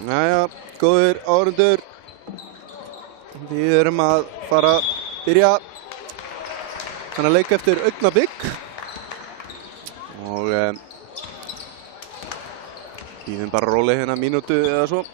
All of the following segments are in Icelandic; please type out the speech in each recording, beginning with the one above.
Jæja, góðir áhorfendur. Við erum að fara að byrja þennan leik eftir augnablik. Og bíðum bara róleg hérna mínútu eða svo.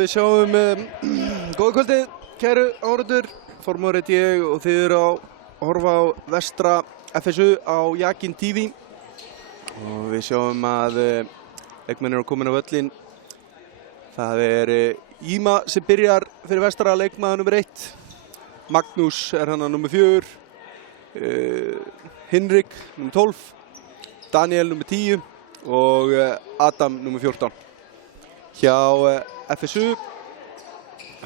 Við sjáum góða kvöldið, kæru áhorfendur. Formóður heiti ég og þið eru að horfa á Vestra FSU á Jakin TV. Og við sjáum að leikmenn eru komin á völlinn. Það er Íma sem byrjar fyrir Vestra, leikmaður nr. 1. Magnús er hann að nr. 4. Hinrik nr. 12. Daniel nr. 10 og Adam nr. 14. Hjá FSU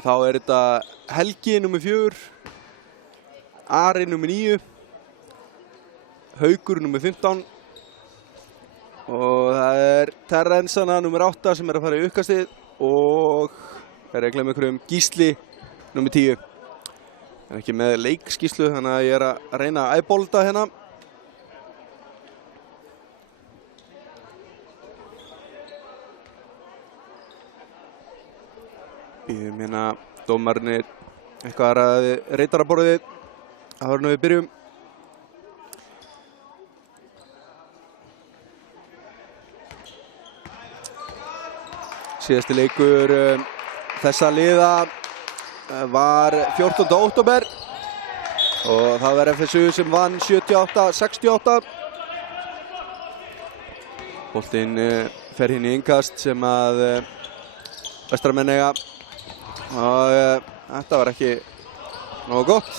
þá er þetta Helgi nr. 4, Ari nr. 9, Haukur nr. 15 og það er Terrensana nr. 8 sem er að fara í uppkastið og er að glemma ykkur Gísli nr. 10. Það er ekki með leikskíslu þannig að ég er að reyna að æbolta hérna. Bíðum hérna dómarnir eitthvað að reytaraborðið áður en við byrjum. Síðasti leikur þessa liða var 14. október og það var FSU sem vann 78-68. Boltinn fer hinn í innkast sem að vestramenn eiga. Og þetta var ekki nógu gott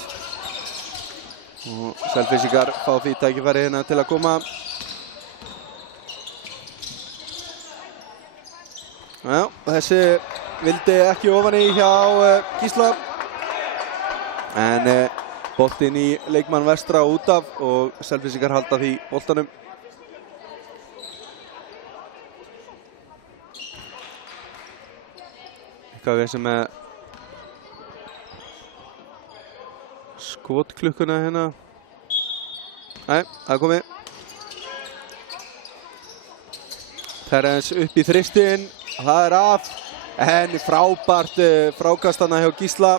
og Selfyssingar fá því tækifæri hérna til að koma. Já, þessi vildi ekki ofan í hjá Gísla en boltinn í leikmann Vestra út af og Selfyssingar halda því boltanum. Eitthvað við sem er skotklukkuna hérna. Nei, það er komið. Terrens upp í þristinn, það er af. En frábært frákastana hjá Gísla.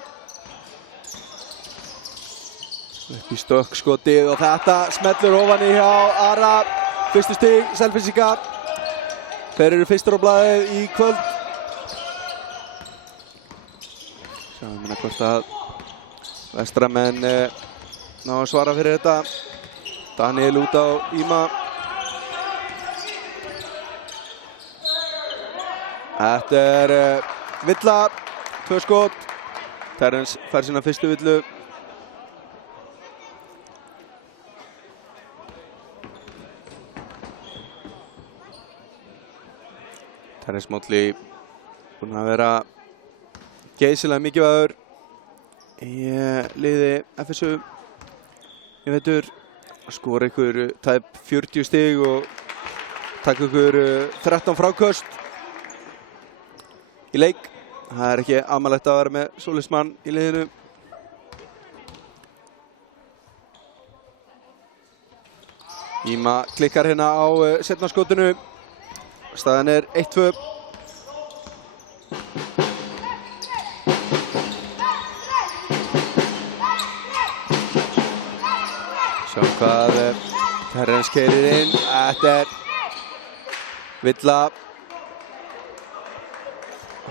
Upp í stökkskotið og þetta smellur ofan í hjá Ara. Fyrstu stig, Selfyssinga. Þeir eru fyrstur á blaðið í kvöld. Sjáum hérna hvort að vestramenn ná að svara fyrir þetta. Daniel út á Íma. Þetta villa, 2 skot. Terence fær sína fyrstu villu. Terence Motley búinn að vera geysilega mikilvægur í liði FSU í vetur. Skora ykkur tæp 40 stig og taka ykkur 13 fráköst í leik. Það ekki amalegt að vera með svoleiðis mann í liðinu. Íma klikkar hérna á seinna skotinu. Staðan 1-2. Sjáum hvað Terence keyrir inn. Þetta villa.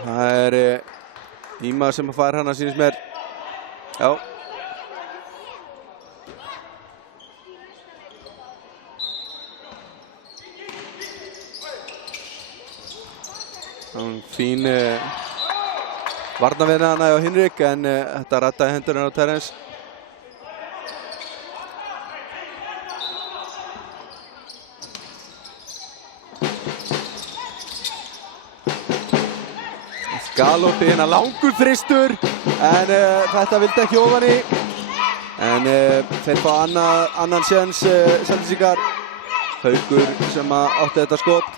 Það Íma sem fær hana, sýnist mér. Já. Fín varnarvinna hana hjá Hinrik, en þetta rattaði hendurinn á Terence. Galoppi hérna, langur þristur, en þetta vildi ekki ofan í. En þeir fá annan séns, Selfyssingar. Haukur sem átti þetta skot.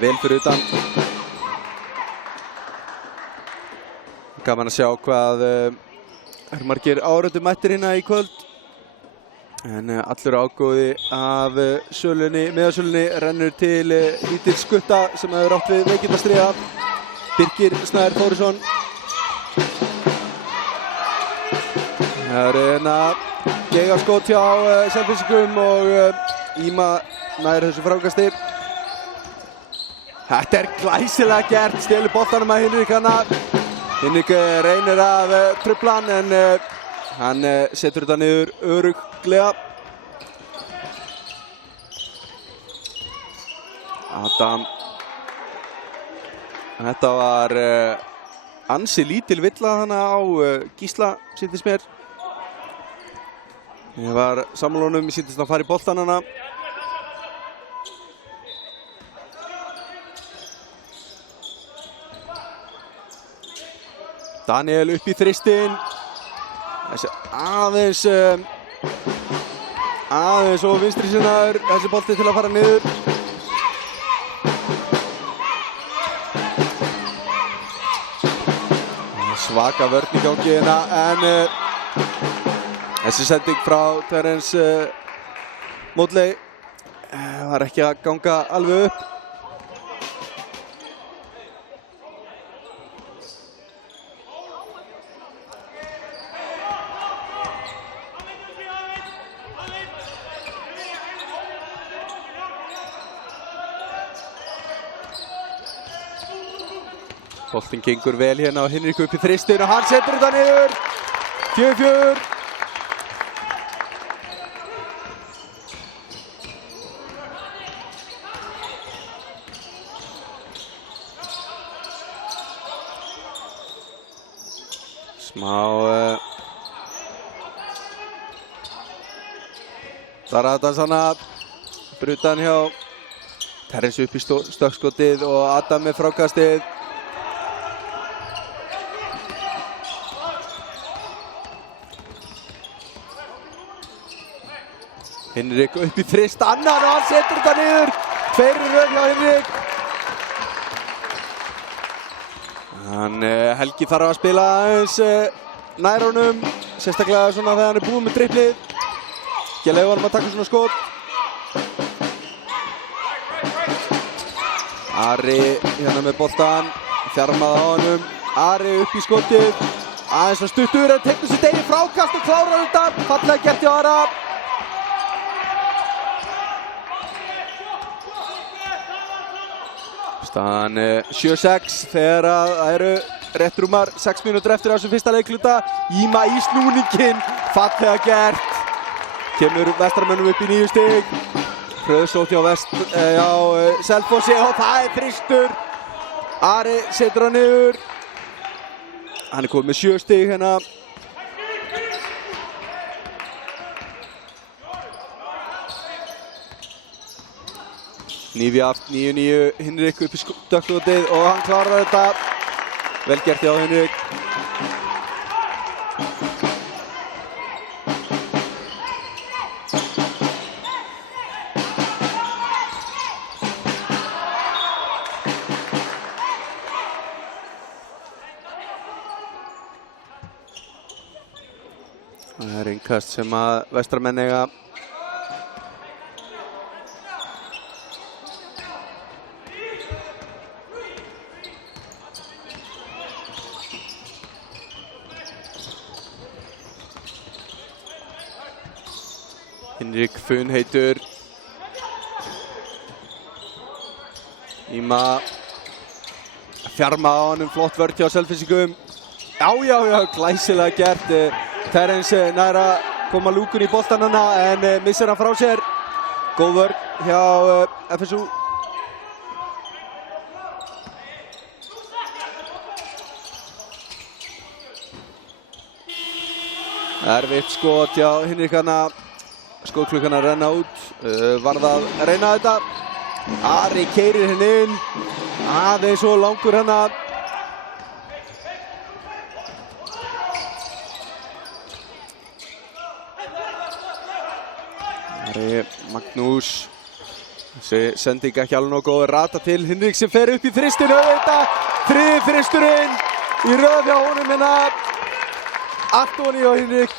Vel fyrir utan. Gaman að sjá hvað margir áhorfendur mættir hérna í kvöld. En allur ágóði af miðasölunni rennur til lítils skutta sem hefur átt við veikindastríða. Birkir Snær Þórisson. Það hérna geigaskot hjá Selfyssingum og Íma nær þessu frákasti. Þetta glæsilega gert, stelur boltanum að Hinrik hana. Hinrik reynir að trufla hann, en hann setur þetta niður örugglega. Adam. Þetta var ansi lítil villa hana á Gísla, sýndist mér. Ég var sammála honum, sýndist að fara í boltan hana. Daniel upp í þristinn. Þessi aðeins og vinstri sinnaður þessi bolti til að fara niður. Svaka vörn í gangi hérna, en þessi sending frá Terence Motley var ekki að ganga alveg upp. Boltinn gengur vel hérna og Hinrik upp í þristinn og hann setur þetta niður. 4-4. Smá Daradans hana brutan hjá Terence upp í stökkskotið og Adam með frákastið. Hinrik upp í þrist, annar og hann setur þetta niður. 2 í röð hjá Hinrik. Helgi þarf að spila aðeins nær honum, sérstaklega svona þegar hann búinn með driplið. Ekki að leyfa honum að taka svona skot. Ari hérna með boltan, þjarmað á honum. Ari upp í skotið, aðeins var stuttur en tekur sitt eigið frákast og klárar þetta. Fallega gert hjá Ara. Staðan 7-6 þegar það eru rétt rúmar 6 mínútur eftir á þessum fyrsta leikluta. Íma í snúninginn, fallega gert. Kemur Vestramönnum upp í 9 stig. Hröðsótt hjá Selfossi og það þristur. Ari setur hann niður. Hann komið með 7 stig hérna. Nývi aft, 9-9, Hinrik upp í stökkflotið og hann klárar þetta. Vel gert hjá Hinrik. Það er innkast sem að Vestramenn eiga. Hinrik funheitur. Íma fjarma á honum, flott vörn hjá Selfyssingum. Já, glæsilega gert. Terence nær að koma lúkun í boltann hana en missir hann frá sér. Góð vörn hjá FSU. Erfitt skot hjá Hinrik hana. Skotklukkan að renna út. Varð að reyna þetta. Ari keyrir henni inn. Aðeins og langur hana. Ari Magnús. Þessi sending ekki alveg nógu góð. Rata til Hinrik sem fer upp í þristinu. Þriði þristurinn í röð hjá honum hérna. Antoni og Hinrik.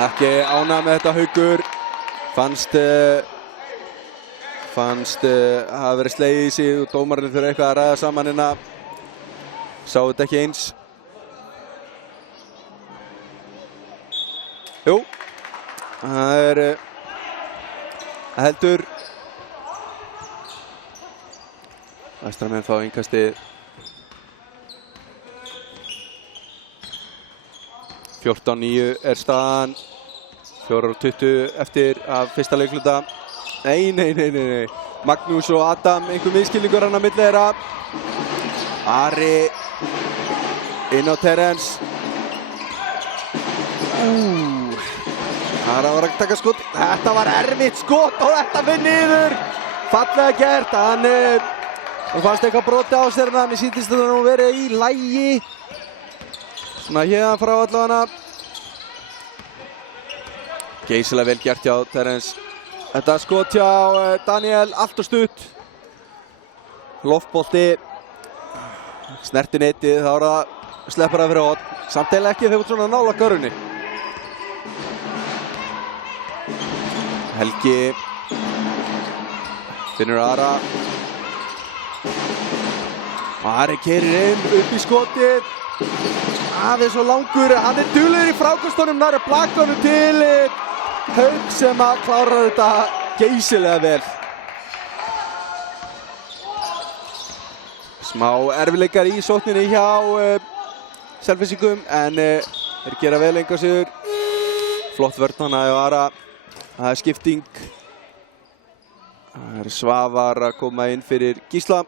Ekki ánægð með þetta Haukur. Fannst hafa verið slegið í sig og dómarinn þurfa eitthvað að ræða saman hérna. Sá þetta ekki eins. Jú, það er heldur. Vestramenn fá innkastið. 14-9 er staðan. 4:20 eftir af fyrsta leikluta. Nei. Magnús og Adam, einhver misskilningur hann á milli þeirra. Ari inn á Terence. Það var að taka skot. Þetta var erfitt skot og þetta fyrir niður. Fallega gert. Hann fannst eitthvað broti á sér en mér sýndist þetta nú verið í lagi. Svona hérna frá allavega. Geysilega vel gert hjá Terence. Þetta skot hjá Daniel, allt og stutt. Loftbolti. Snerti netið, þá er það sleppur það fyrir horn. Samt eiginlega ekki þegar þú ert svona nálægt görunni. Helgi. Finnur Ara. Ari keyrir inn upp í skotið. Aðeins og langur, hann er duglegur í frákastunum, nær að blaka honum til Hauk sem að klára þetta geysilega vel. Smá erfiðleikar í sókninni hjá Selfyssingum en þeir gera vel engu að síður. Flott vörn hana hjá Ara. Það er skipting. Það er Svavar að koma inn fyrir Gísla.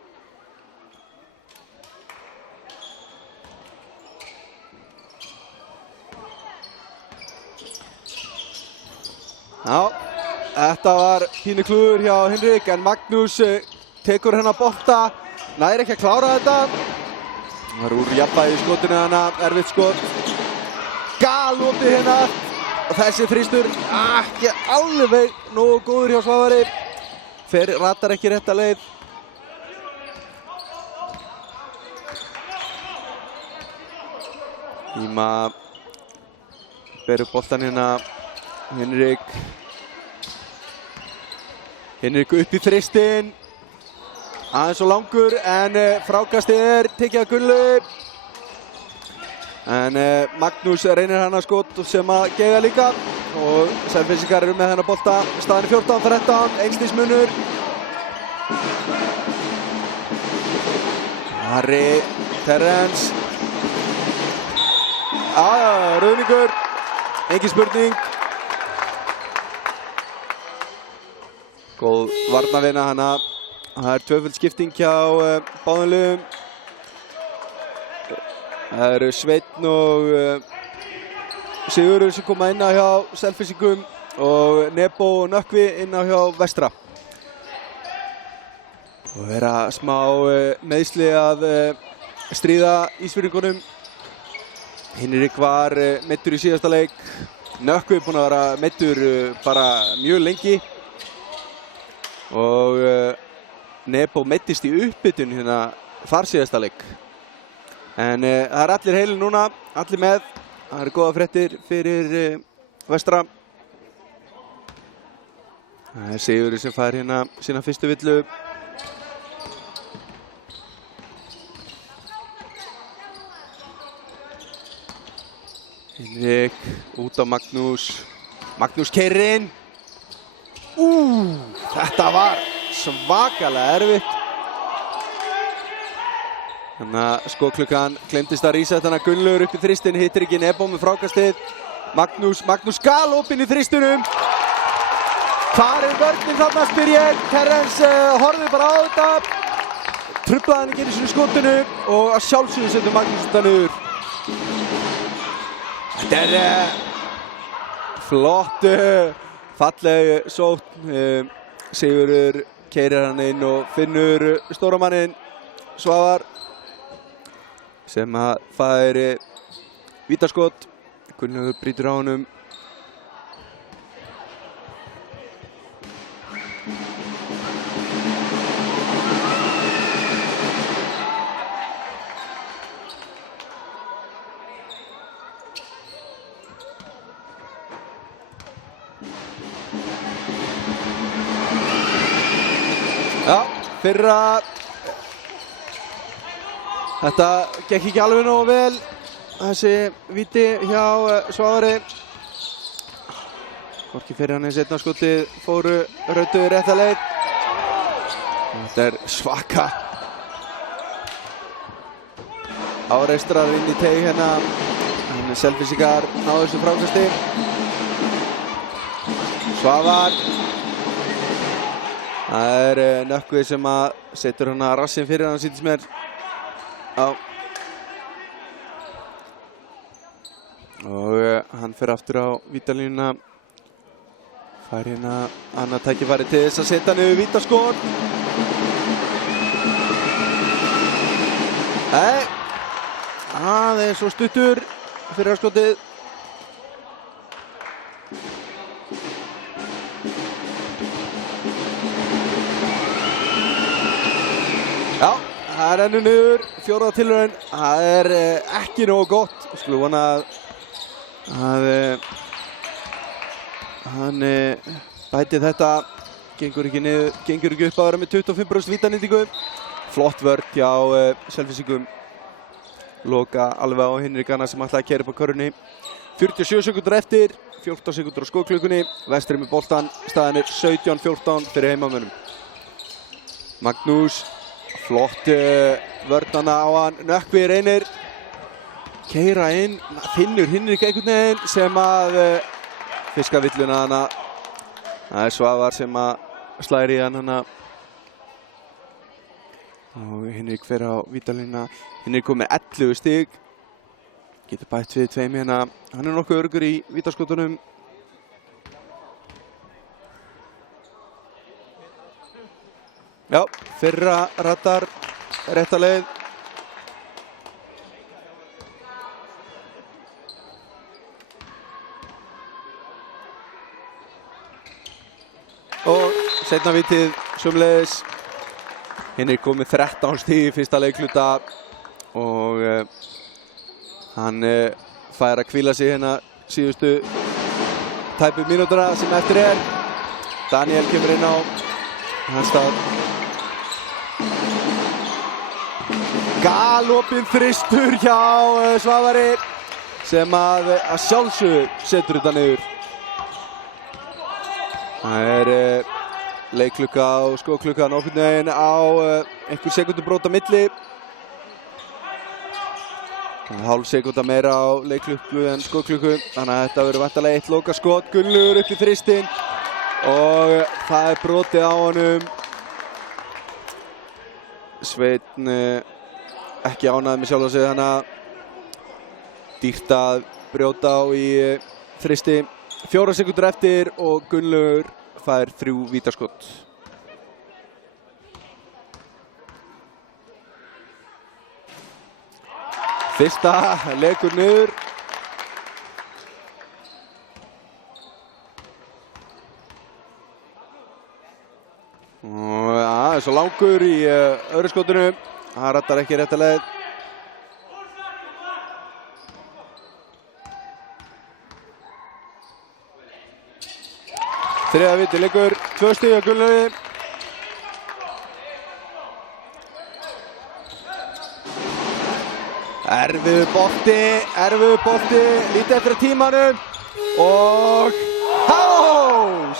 Já, þetta var pínu klúður hjá Hinrik en Magnús tekur hennar bolta, nær ekki að klára þetta. Það er úr jafnvægi í skotinu hana, erfitt skot. Galopið hérna og þessi þristur ekki alveg nógu góður hjá Svavari. Ratar ekki rétta leið. Íma ber upp boltan hérna. Hinrik upp í þristinn. Aðeins og langur en frákastið er tekið að Gullu. En Magnús reynir hann að skot sem að geiga líka. og Selfyssingar eru með þennan bolta. Staðan er 14-13, einstigsmunur. Harry Terrence. Rauðningur, engin spurning. Góð varnarvinna hana. Það er tvöföld skipting hjá báðum liðum. Það eru Sveinn og Sigurður sem koma inn á hjá Selfyssingum og Nebo og Nökkvi inn á hjá Vestra. Og vera smá meiðsli að stríða Ísfirðingunum. Hinrik var meiddur í síðasta leik. Nökkvi er búinn að vera meiddur bara mjög lengi. Og Nebo meiddist í uppbytun hérna þar síðasta leik. En það er allir heilir núna, allir með. Það eru góða fréttir fyrir Vestra. Það er Sigurður sem fær hérna sína fyrstu villu. Hinrik út á Magnús. Magnús keyrir inn. Þetta var svakalega erfitt. Þannig að skotklukkan glemdist að rísa þarna. Gunnlaugur upp í þristinn, hittir ekki Nebo með frákastið. Magnús galopinn í þristunum. Hvar er vörnin þarna, spyr ég. Terrence horfði bara á þetta. Truflaði hann ekki einu sinni skotinu og að sjálfsögðu setur Magnús þetta niður. Þetta er flott, falleg sókn. Sigurður keyrir hann inn og finnur stóramanninn Svavar sem að fær vítaskot. Gunnlaugur brýtur á honum. Já, fyrra þetta gekk ekki alveg nógu vel, þessi víti hjá Svavari. Hvorki fyrir hann í seinna skotið fóru rautu rétta leið. Þetta er svaka áreistrar inn í teig hérna. Selfyssingar náðu þessu frákasti. Svavar. Það er Nökkvi sem að setur hana rassinn fyrir hann, sýndist mér. Já. Og hann fer aftur á vítalínuna. Fær hérna annað tækifæri til þess að setja niður vítaskot. Nei. Það er svo stuttur fyrir skotið. Já, það er ennu niður, fjórða tilraun. Það er ekki nógu gott. Skulum vona að hann bæti þetta. Gengur ekki upp að vera með 25% vítanýtingu. Flott vörn hjá Selfyssingum. Loka alveg á Hinrikana sem ætlaði að keyra upp á körfunni. 47 sekúndur eftir, 14 sekúndur á skotklukkunni. Vestri með boltan, staðan er 17-14 fyrir heimamönnum. Magnús. Flott vörnana á hann. Nökkvi reynir keyra inn, finnur Hinrik einhvern veginn sem að fiska villuna hana. Það er Svavar sem að slæri í hann hana. Og Hinrik fer á vítalínuna. Hinrik kom með 11 stig. Getur bætt við tveim hérna. Hann er nokkuð öruggur í vítaskotunum. Já, fyrra rattar rétta leið. Og seinna vítið sömuleiðis. Hinrik kom með 13 stig í fyrsta leikluta og hann fær að hvíla sig hérna síðustu tæpu mínútuna sem eftir er. Daniel kemur inn á hans stað. Galopinn þristur hjá Svavari sem að sjálfsögðu setur þetta niður. Það leikklukka og skóklukka nokkurn veginn á einhver sekúndu brot á milli. Hálf sekúnda meira á leikklukku en skóklukku, þannig að þetta verður væntanlega eitt lokaskot. Gunnlaugur upp í þristinn og það brotið á honum. Sveinn ekki ánægður með sjálfan sig, þannig að dýrt að brjóta á í þristi. 4 sekúndur eftir og Gunnlaugur fær 3 vítaskot. Fyrsta leikur niður. Og það svo langur í öðru skotinu. Það rattar ekki rétta leið. Þriðja víti leikur, 2 stig á Gunnlaugi. Erfiður bolti, lítið eftir tímanum og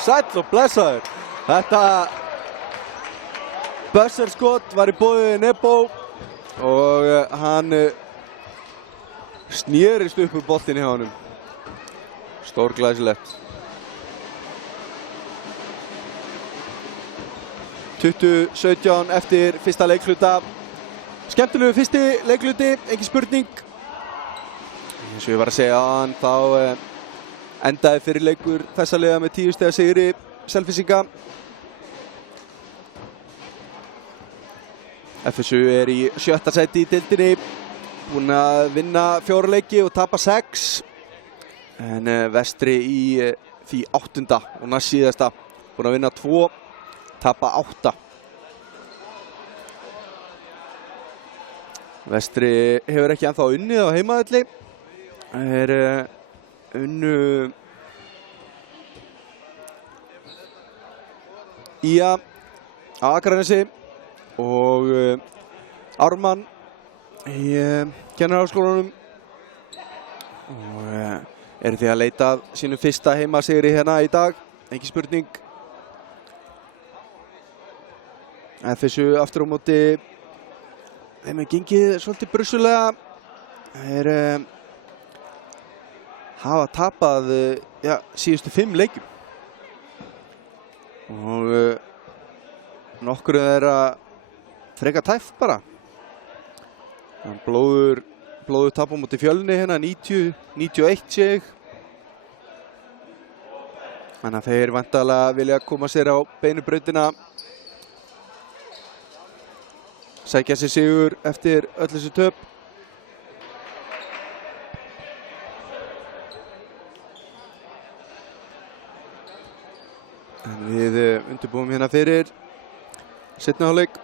sæll og blessaður. Þetta buzzer-skot var í boði Nebo og hann snerist upp úr boltinn hjá honum. Stórglæsilegt. 20-17 eftir fyrsta leikhluta. Skemmtilegu fyrsti leikhluti, engin spurning. Eins og ég var að segja áðan, þá endaði fyrir leikur þessa liða með 10 stiga sigri Selfyssinga. FSU í 7. sæti í deildinni, búinn að vinna 4 leiki og tapa 6. En Vestri í því 8. og næst síðasta, búinn að vinna 2, tapa 8. Vestri hefur ekki ennþá unnið á heimavelli. Það unnu Ía á Akranesi og Ármann í Kennaraháskólanum og því að leita að sínum fyrsta heimasigri hérna í dag, engin spurning. FSU aftur á móti, þeim gengið svolítið brussulega. Þeir hafa tapað síðustu 5 leikjum og nokkur þeirra frekar tæft bara. Blóður tap á móti Fjölni hérna 90-91 sig. Þannig að þeir væntanlega vilja koma sér á beinu brautina, sækja sér sigur eftir öll þessu töp. En við undirbúum hérna fyrir seinni hálfleik.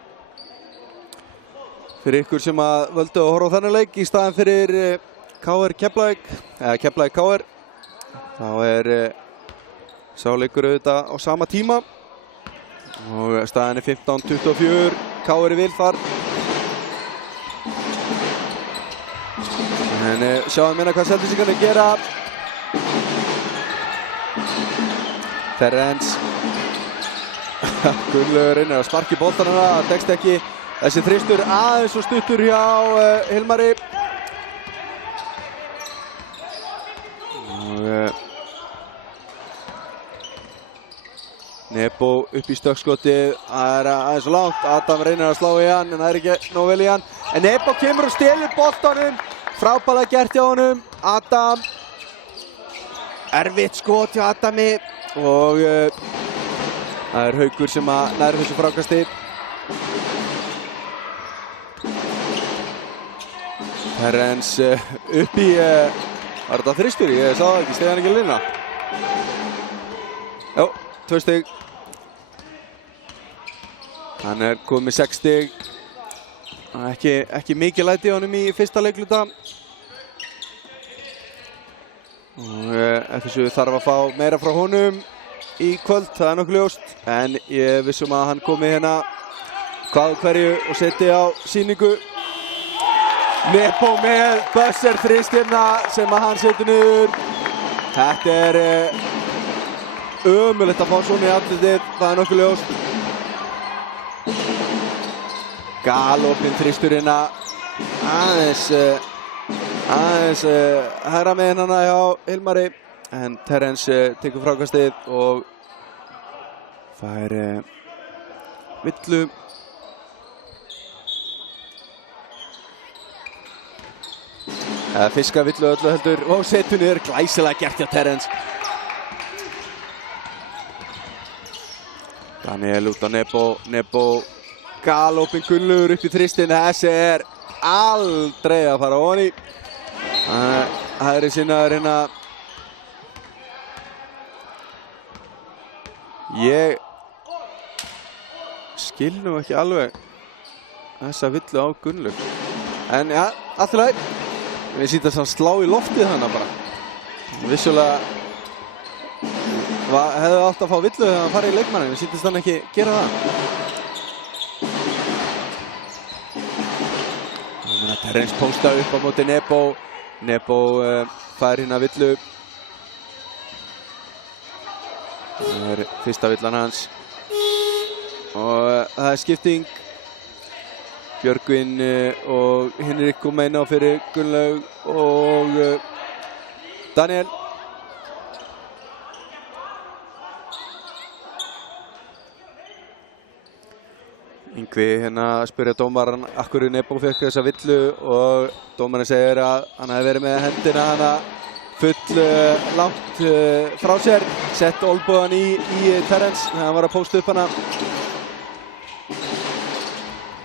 Fyrir ykkur sem að völdu að horfa á þennan leik í staðinn fyrir KR Keflavík, eða Keflavík KR, þá sá leikur auðvitað á sama tíma og staðinn 15-24, KR vil þar. En sjáum hérna hvað Selfyssingarnir gera. Terrence Gunnlaugur reynir að sparka í boltanna, það tekst ekki. Þessi þristur aðeins og stuttur hjá Hilmari. Nebo upp í stökkskotið, það aðeins og langt. Adam reynir að slá í hann en það ekki nóg vel í hann. En Nebo kemur og stelur boltanum. Frábærlega gert hjá honum. Adam. Erfitt skot hjá Adami og það Haukur sem að nær þessu frákasti. Terrence upp í, var þetta þristur? Ég sá það ekki, steig hann ekki að linna. Jó, 2 stig. Hann komið 6 stig. Ekki mikið læti á honum í fyrsta leikluta. Og FSU þarf að fá meira frá honum í kvöld, það nokkuð ljóst. En ég vissum að hann komi hérna hvað og hverju og seti á sýningu. Nebo með buzzer þristirna sem að hann setur niður. Þetta ömurlegt að fá svona í andlitið, það nokkuð ljóst. Galopinn þristurinn aðeins hægra megin hana hjá Hilmari, en Terence tekur frákastið og fær villu. Fiska villu öllu heldur og setur niður, glæsilega gert hjá Terence. Daniel út á Nebo galopinn Gunnlaugur upp í þristinn, þessi aldrei að fara ofan í. Hægri sinnaður hérna. Ég skil nú ekki alveg þessa villu á Gunnlaug. En ja, allt í lagi. Við sýnum þess að slá í loftið hana bara. Vissulega hefði átt að fá villu þegar hann farið í leikmanninn, við sýndist hann ekki gera það. Terence pósta upp á móti Nebo fær hérna villu. Það fyrsta villan hans. Og það skipting. Björgvin og Henrik koma inn á fyrir Gunnlaug og Daniel. Yngvi hérna að spyrja dómaran af hverju Nebo fekk þessa villu og dómarinn segir að hann hefði verið með hendina hana full langt frá sér, sett olnbogann í Terence þegar hann var að pósta upp hana.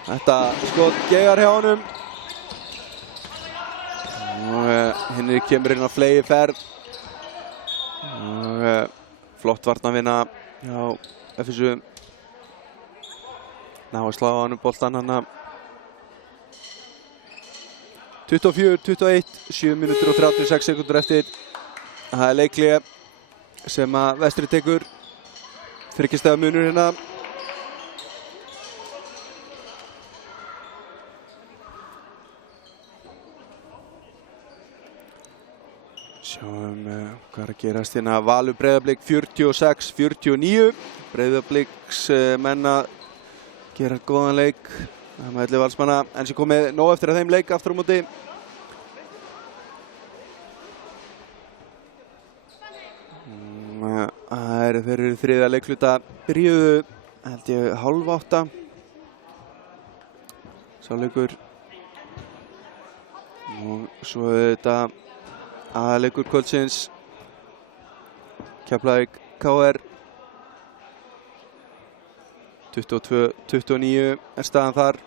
Þetta skot gegar hjá honum og Henrik kemur inn á fleygiferð og flott varnarvinna hjá FSU. Ná að slá á hann boltan hana. 24-21, 7 mínútur og 36 sekúndur eftir. Það leikhlé sem að Vestri tekur. Þriggja munur hérna. Sjáum hvað að gerast hérna. Valur Breiðablik 46-49. Breiðabliks menna gera góðan leik. Það með Valsmanna, en sem komið nóg eftir að þeim leik aftur á móti. Þeir eru þriðja leikhluta byrjuðu, held ég, 7:30. Sá leikur. Og svo þetta aðleikur kvöldsins. Keflavík KR. 22-29 staðan þar.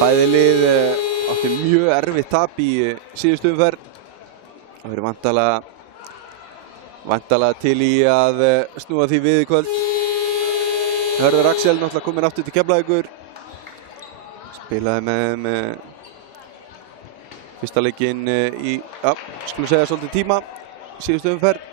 Bæði lið átti mjög erfitt tap í síðustu umferð. Það verður væntanlega til í að snúa því við í kvöld. Hörður Axel náttúrulega kominn aftur til Keflavíkur. Spilaði með fyrsta leikinn í, skulum segja svolítið tíma, síðustu umferð.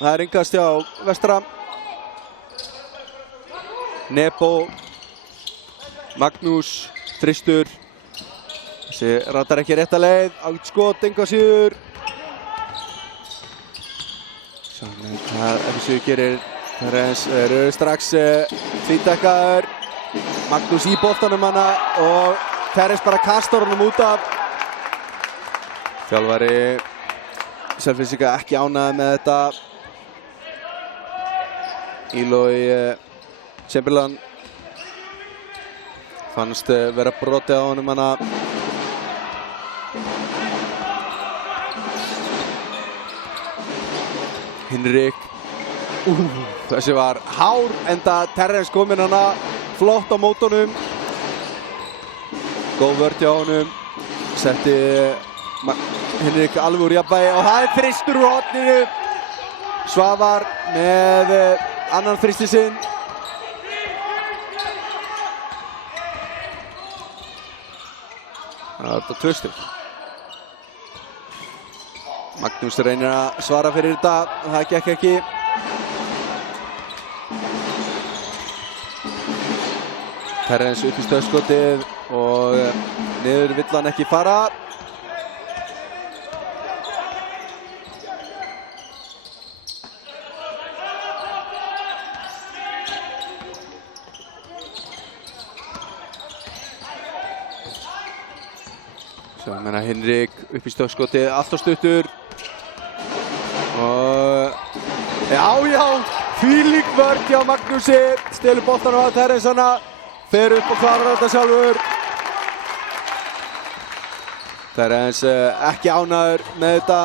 Það innkast hjá Vestra. Nebo, Magnús, þristur. Þessi ratar ekki rétta leið, ágætt skot, engu að síður. Sjáum hvað FSU gerir. Terence eru strax tvítækkaður. Magnús í boltanum hana og Terence bara kastar honum út af. Þjálfari Selfyssinga ekki ánægður með þetta. Ílói Chamberlain fannst vera brotið á honum hana. Henrik. Þessi var hár enda Terence kominn hana flott á mótunum. Góð vörn hjá honum. Setti Henrik alveg úr jafnvægi og það þristur úr horninu. Svavar með annan þristi sinn. Það er þetta tvöstur. Magnús reynir að svara fyrir þetta og það gekk ekki. Terrence upp í stöðskotið og niður vill hann ekki fara. Svo meina Hinrik upp í stöðskotið, allt á stuttur. Og já, þvílík vörn hjá Magnúsi, stelur boltanum á Terrence hana, fer upp og klarar þetta sjálfur. Terrence ekki ánægður með þetta.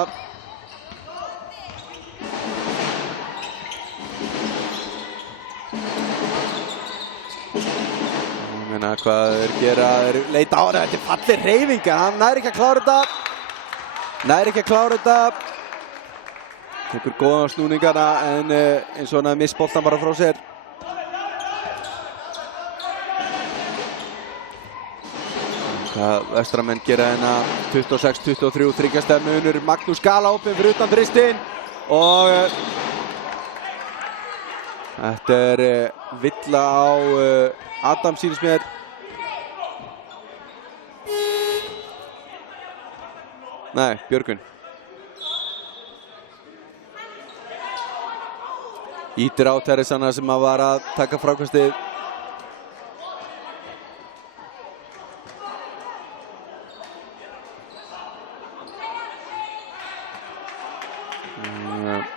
Ég meina hvað þeir gera, þeir leita á hana, þetta er falleg hreyfing, hann næri ekki að klára þetta. Tekur góðan snúningana en eins og hann að miss boltan bara frá sér. Hvað vestramenn gera hérna 26-23, þryggjastæð munur. Magnús galopinn fyrir utan þristinn og þetta er villa á Adam sýnist mér. Nei, Björgvin. Ítir á Terrence hana sem var að taka frákastið.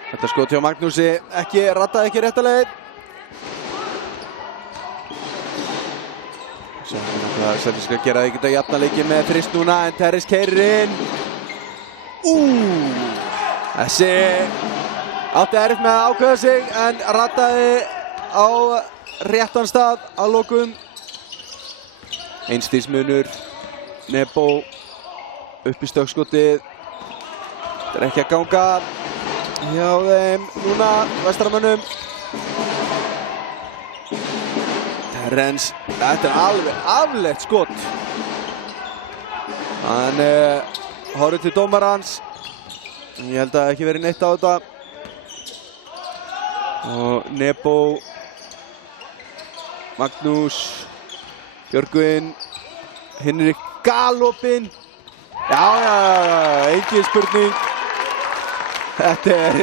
Þetta skot hjá Magnúsi, rattaði ekki rétta leið. Sjáum hvað Selfyssingar gera, þeir geta jafna leikinn með þrist núna en Terrence keyrir inn. Þessi átti erfitt með að ákveða sig en rattaði á réttan stað að lokum. Einstigsmunur, Nebo upp í stökkskotið. Þetta er ekki að ganga hjá þeim núna, vestramönnum. Terrence, þetta er alveg afleitt skot. Hann horfði til dómarans. Ég held að ekki verið neitt á þetta. Og Nebo, Magnús, Björgvin, Hinrik galopinn. Já, engin spurning. Þetta er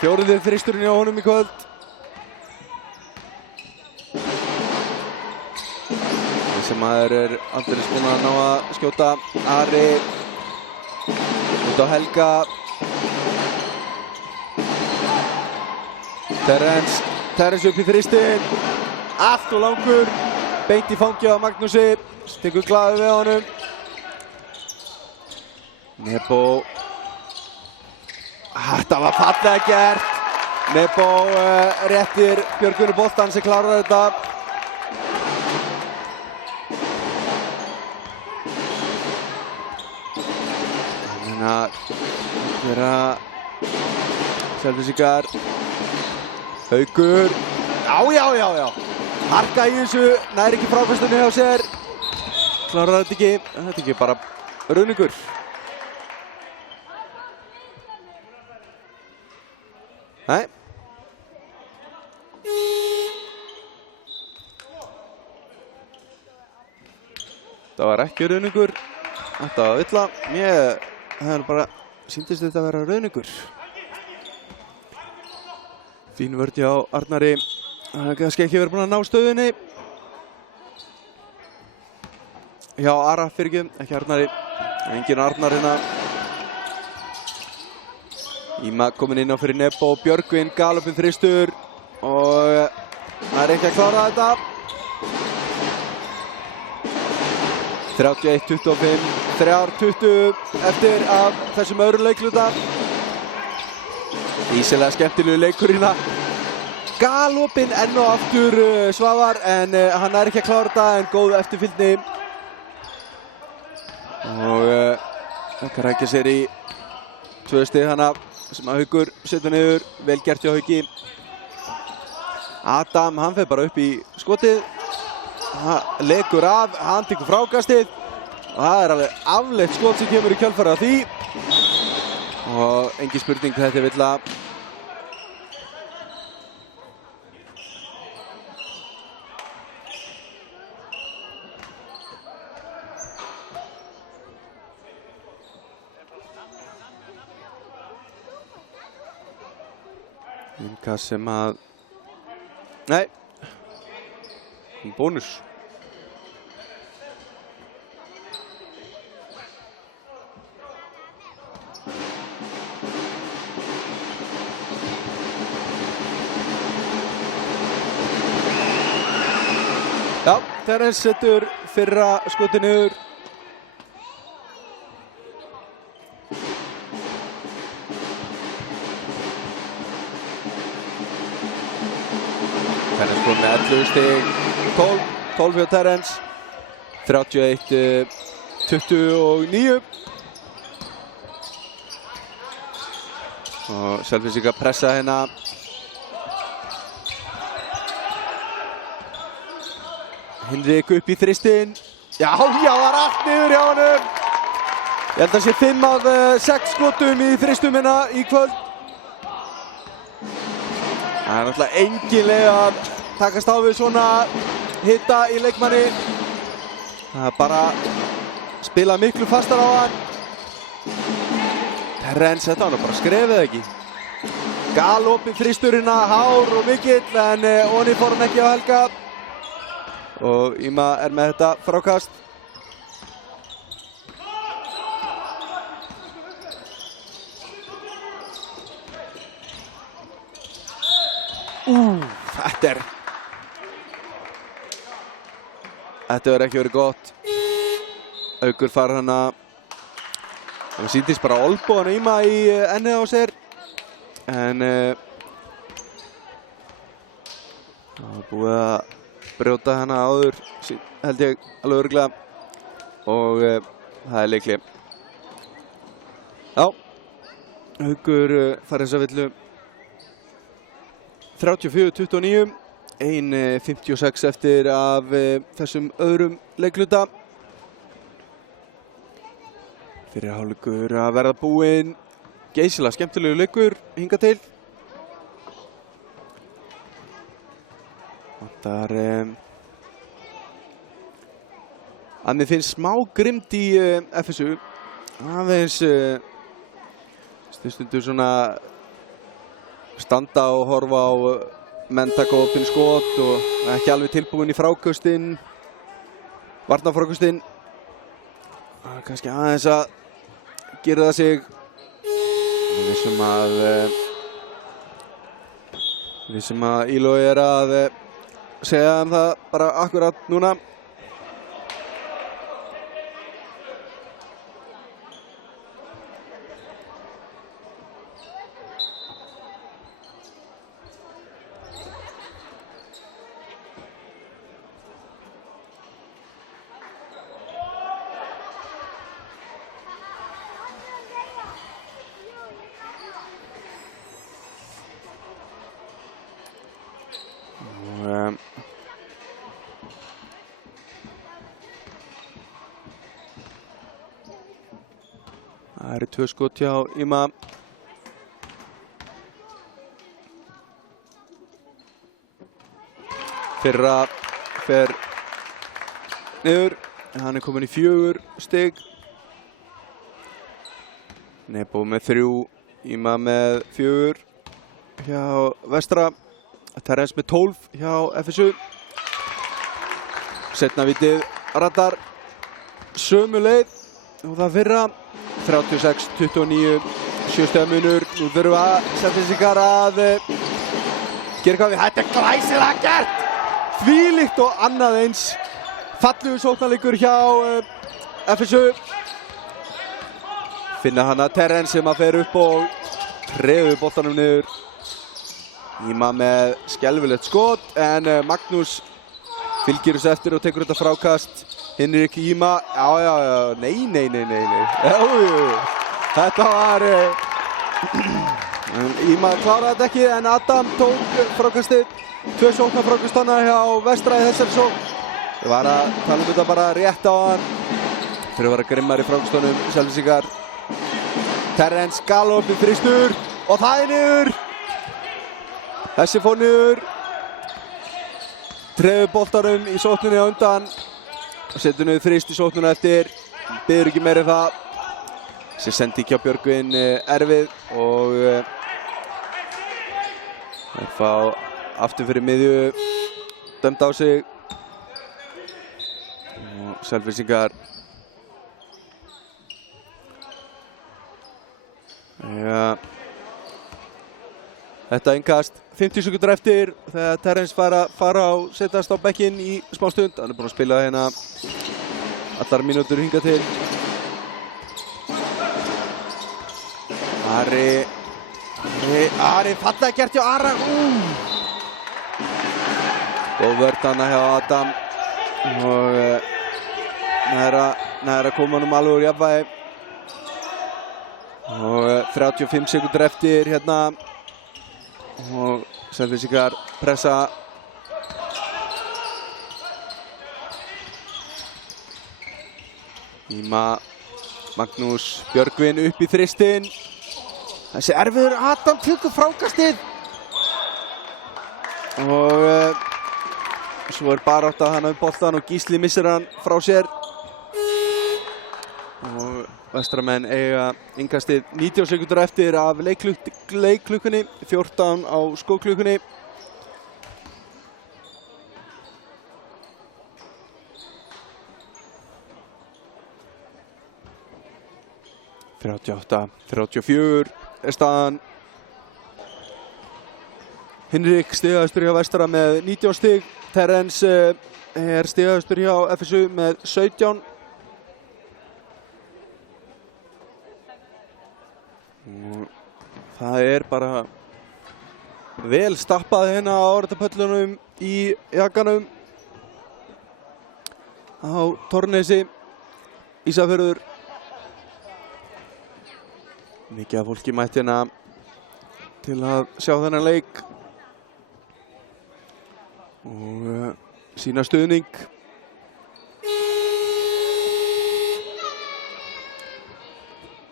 fjóruði þristurinn hjá honum í kvöld. Þessi maður er aldrei búinn að ná að skjóta. Ari út á Helga. Terrence upp í þristinn. Allt og langur. Beint í fangið á Magnúsi. Tekur glaðið við honum. Nebo. Þetta var fallega gert. Nebo réttir Björgvinu boltan sem klárar þetta. Þannig að gera Selfyssingar. Haukur. Já. Harka í þessu. Nær ekki frákastunni hjá sér. Klárar þetta ekki. Þetta er ekki bara ruðningur. Nei. Það var ekki ruðningur. Þetta var illa. Það bara sýndist þetta að vera ruðningur. Fín vörn hjá Arnari. Það er kannski ekki verið búinn að ná stöðunni. Hjá Ara fyrirgefðu, ekki Arnari. Engin Arnar hérna. Íma komin inn á fyrir Nebo, Björgvin, galopinn þristur og það er ekki að klára þetta. 31-25, 3:20 eftir af þessum öðrum leikluta. Ísilega skemmtilegu leikur hérna. Galopinn enn og aftur Svavar en hann er ekki að klára þetta en góð eftirfylgni. Og það kan rækja sér í 2 stig hana. Sem að Haukur setur niður, vel gert hjá Hauki. Adam, hann fer bara upp í skotið. Leggur af, hann tekur frákastið. Og það er alveg afleitt skot sem kemur í kjölfarið af því. Og engin spurning, þetta er villa. Innkast sem að... Nei. Bónus. Já, Terence setur fyrra skoti niður. Terence kom með 11 stig, 12 hjá Terence, 31-29. Og Selfyssingar pressa hérna. Hinrik upp í þristinn. Já, það var allt niður hjá honum. Ég held að sé 5 af 6 skotum í þristum hérna í kvöld. Það er náttúrulega engin leið að takast á við svona hita í leikmanni. Það er bara að spila miklu fastar á hann. Terence, þetta var bara skrefið ekki. Galop í þristurina, hár og mikill, en Oni fór hann ekki á Helga. Og Íma er með þetta frákast. Þetta verður ekki verið gott. Haukur fær hana. Það sýndist bara olbúan Íma í ennið á sér. En það var búið að brjóta hana áður, held ég alveg örugglega. Og það er leikli. Já, Haukur fær þessa villu. 34-29, 1:56 eftir af þessum öðrum leikluta. Fyrir hálfleikur að verða búinn. Geysilega skemmtilegu leikur hingað til. Vantar að mér finnst smá grimmt í FSU. Aðeins stundum svona standa og horfa á menn taka opinn skot og ekki alveg tilbúin í fráköstin, varnarfráköstin. Kannski aðeins að gera það sig. Við sem að Ílói er að segja það bara akkurat núna. Það eru 2 skot hjá Íma. Fyrra fer niður. Hann er komin í 4 stig. Nebo með 3, Íma með 4 hjá Vestra. Terence með 12 hjá FSU. Seinna vítið raddar sömu leið og það fyrra. 36-29, 7 stiga munur. Nú þurfum að Selfyssingar að gera hvað við. Þetta er glæsilega gert! Þvílíkt og annað eins. Fallegur sóknarleikur hjá FSU. Finna hana Terence sem að fer upp og treður boltanum niður. Íma með skelfilegt skot, en Magnús fylgir þessu eftir og tekur þetta frákast. Hinrik Íma, já, nei. Þetta var... Íma kláraði þetta ekki, en Adam tók frákastið. 2 sóknarfrákast hana hjá Vestra í þessari sókn. Ég var að tala um þetta bara rétt á hann. Fyrir að vera grimmar í frákastunum, Selfyssingar. Terence galop í þristur og það er niður. Þessi fór niður. Treður boltanum í sókninni á undan. Setur niður þrist í sóknuna eftir. Biður ekki meira það. Þessi sending hjá Björgvin erfið og Þeir fá aftur fyrir miðju, dömd á sig. Og Selfyssingar. Ja. Þetta innkast 50 sekundur eftir þegar Terence fara á setjast á bekkinn í smá stund. Hann búinn að spila hérna allar mínútur hingað til. Ari fallega gert hjá Ara. Góð vörn hana hjá Adam og næra koma honum alveg úr jafnvægi. Og 35 sekundur eftir hérna og Selfyssingar pressa. Íma, Magnús, Björgvin upp í þristinn. Þessi erfiður Adam tekur frákastið. Og svo barátta hann boltann og Gísli missir hann frá sér. Og Vestramenn eiga innkastið 90 sekundur eftir af leikklukkunni, 14 á skóklukkunni. (38, 34) er staðan. Hinrik stigahæstur hjá Vestra með 19 stig. Terence er stigahæstur hjá FSU með 17. Og það er bara vel stappað hérna á áreitapöllunum í Jakanum á Torfnesi, Ísafjörður. Mikið af fólki mætt hérna til að sjá þennan leik og sína stuðning.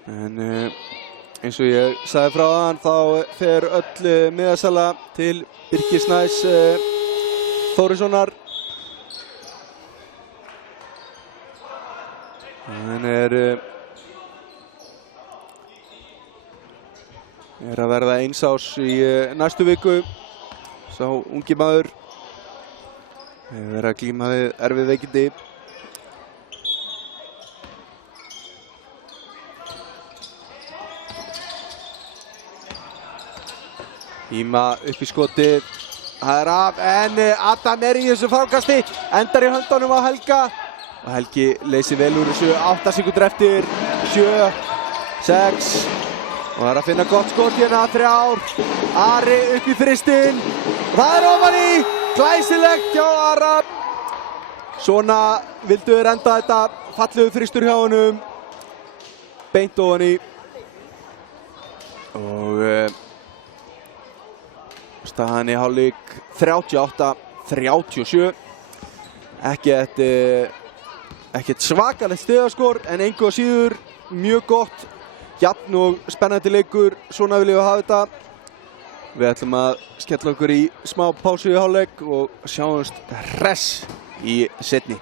En eins og ég sagði frá þann þá fer öll miðasala til Birkis Snæs Þórissonar. Hann er að verða eins árs í næstu viku. Sá ungi maður hefur verið að glíma við erfið veikindi. Íma upp í skotið. Það er af, en Adam er í þessu frákasti. Endar í höndunum á Helga. Og Helgi leysir vel úr þessu. 8 sekundur eftir. 7, 6. Og það er að finna gott skot hérna, 3. Ari upp í þristinn. Og það er ofan í. Glæsilegt hjá Ara. Svona vildu þeir enda þetta. Fallegur þristur hjá honum. Beint ofan í. Og staðan í hálfleik 38-37. Ekkert svakalegt stigaskor en engu að síður mjög gott. Jafn og spennandi leikur, svona viljum við hafa þetta. Við ætlum að skella okkur í smá pásu í hálfleik og sjáumst hress í seinni.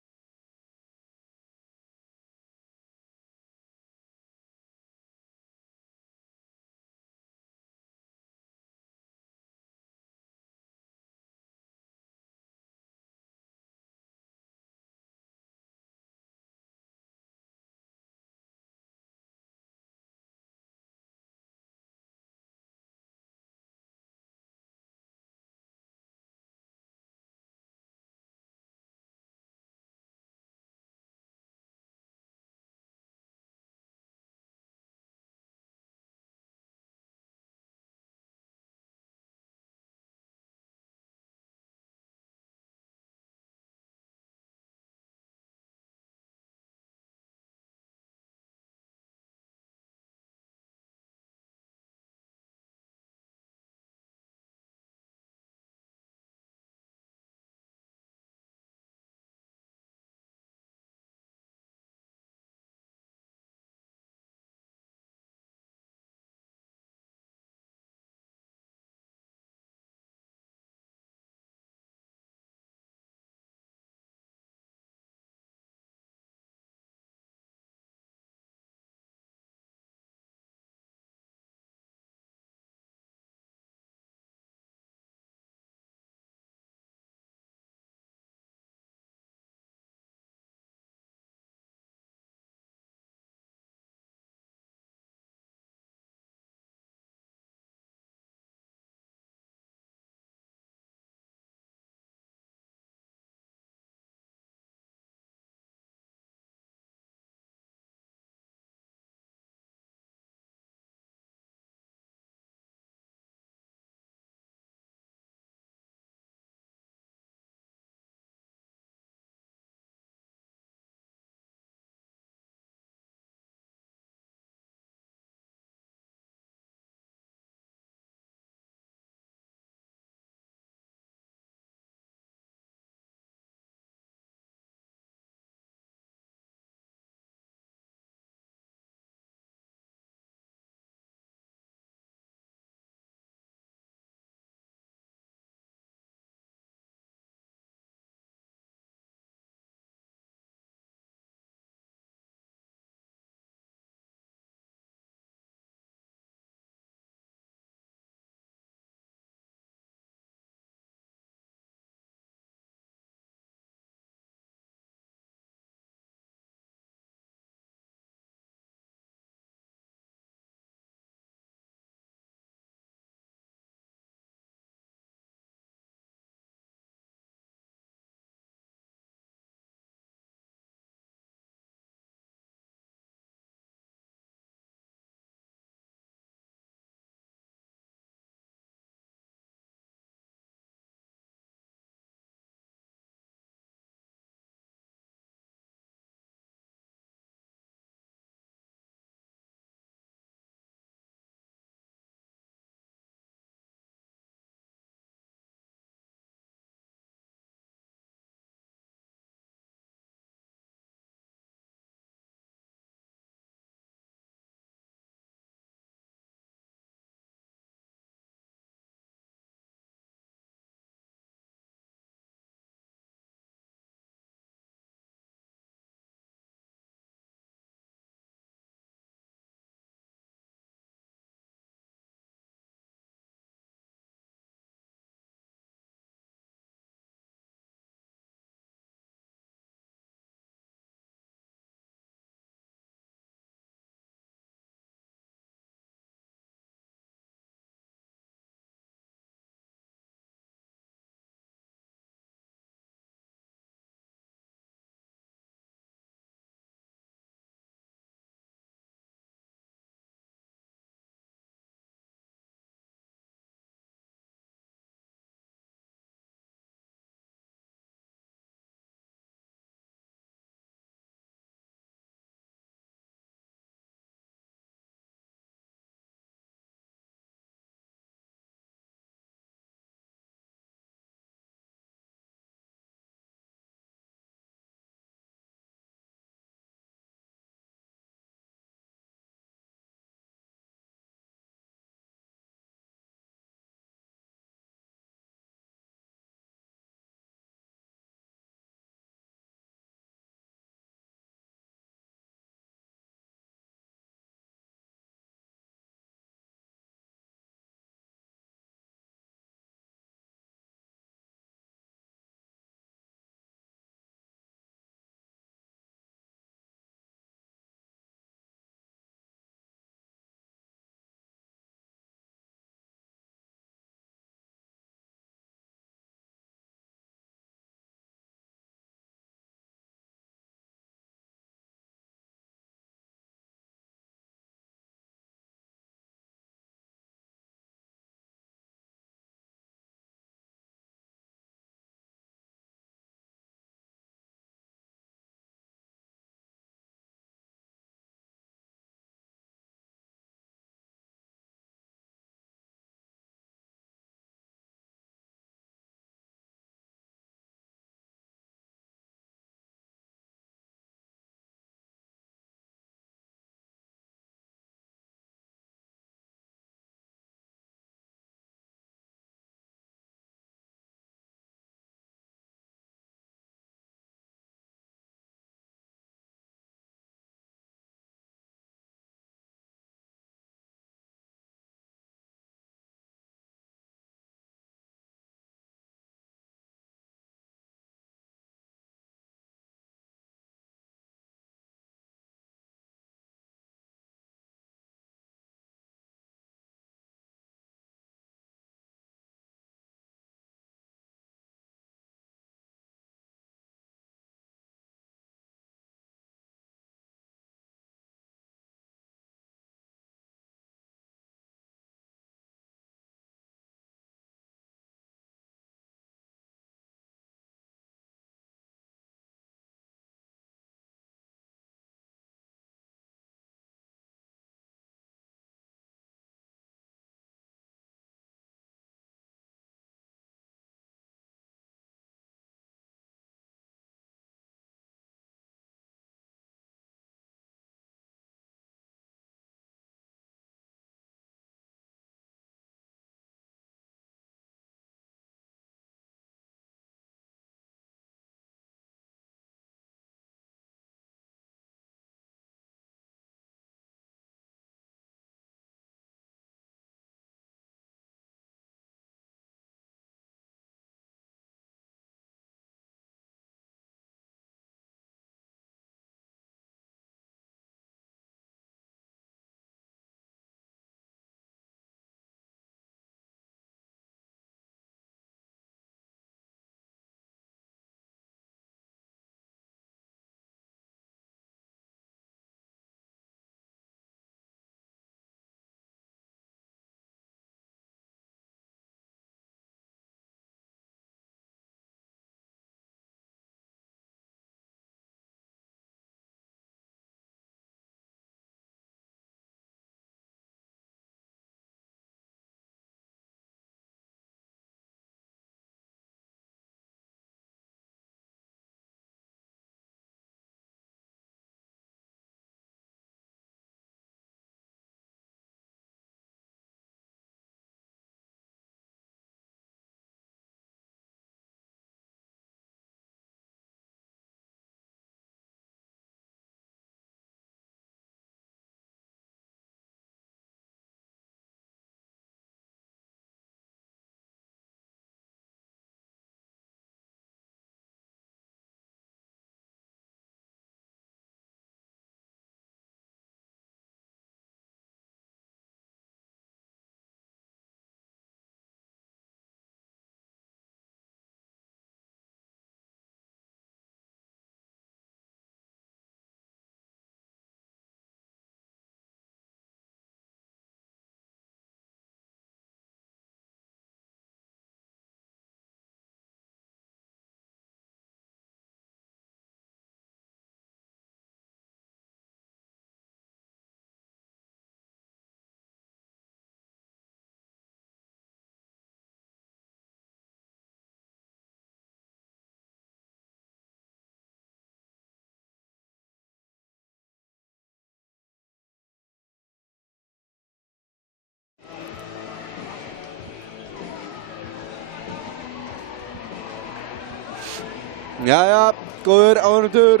Jæja, góður áhorfendur.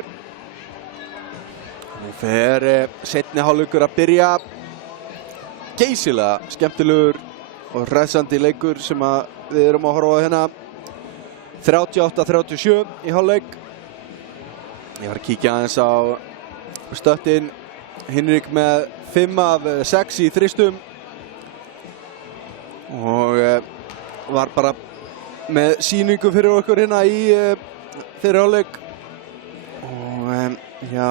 Nú fer seinni hálfleikur að byrja. Geysilega skemmtilegur og hressandi leikur sem við erum að horfa á hérna. 38-37 í hálfleik. Ég var að kíkja aðeins á stöttin. Hinrik með 5 af 6 í þristum. Og var bara með sýningu fyrir okkur hérna í þeirri hálfleik. Og hjá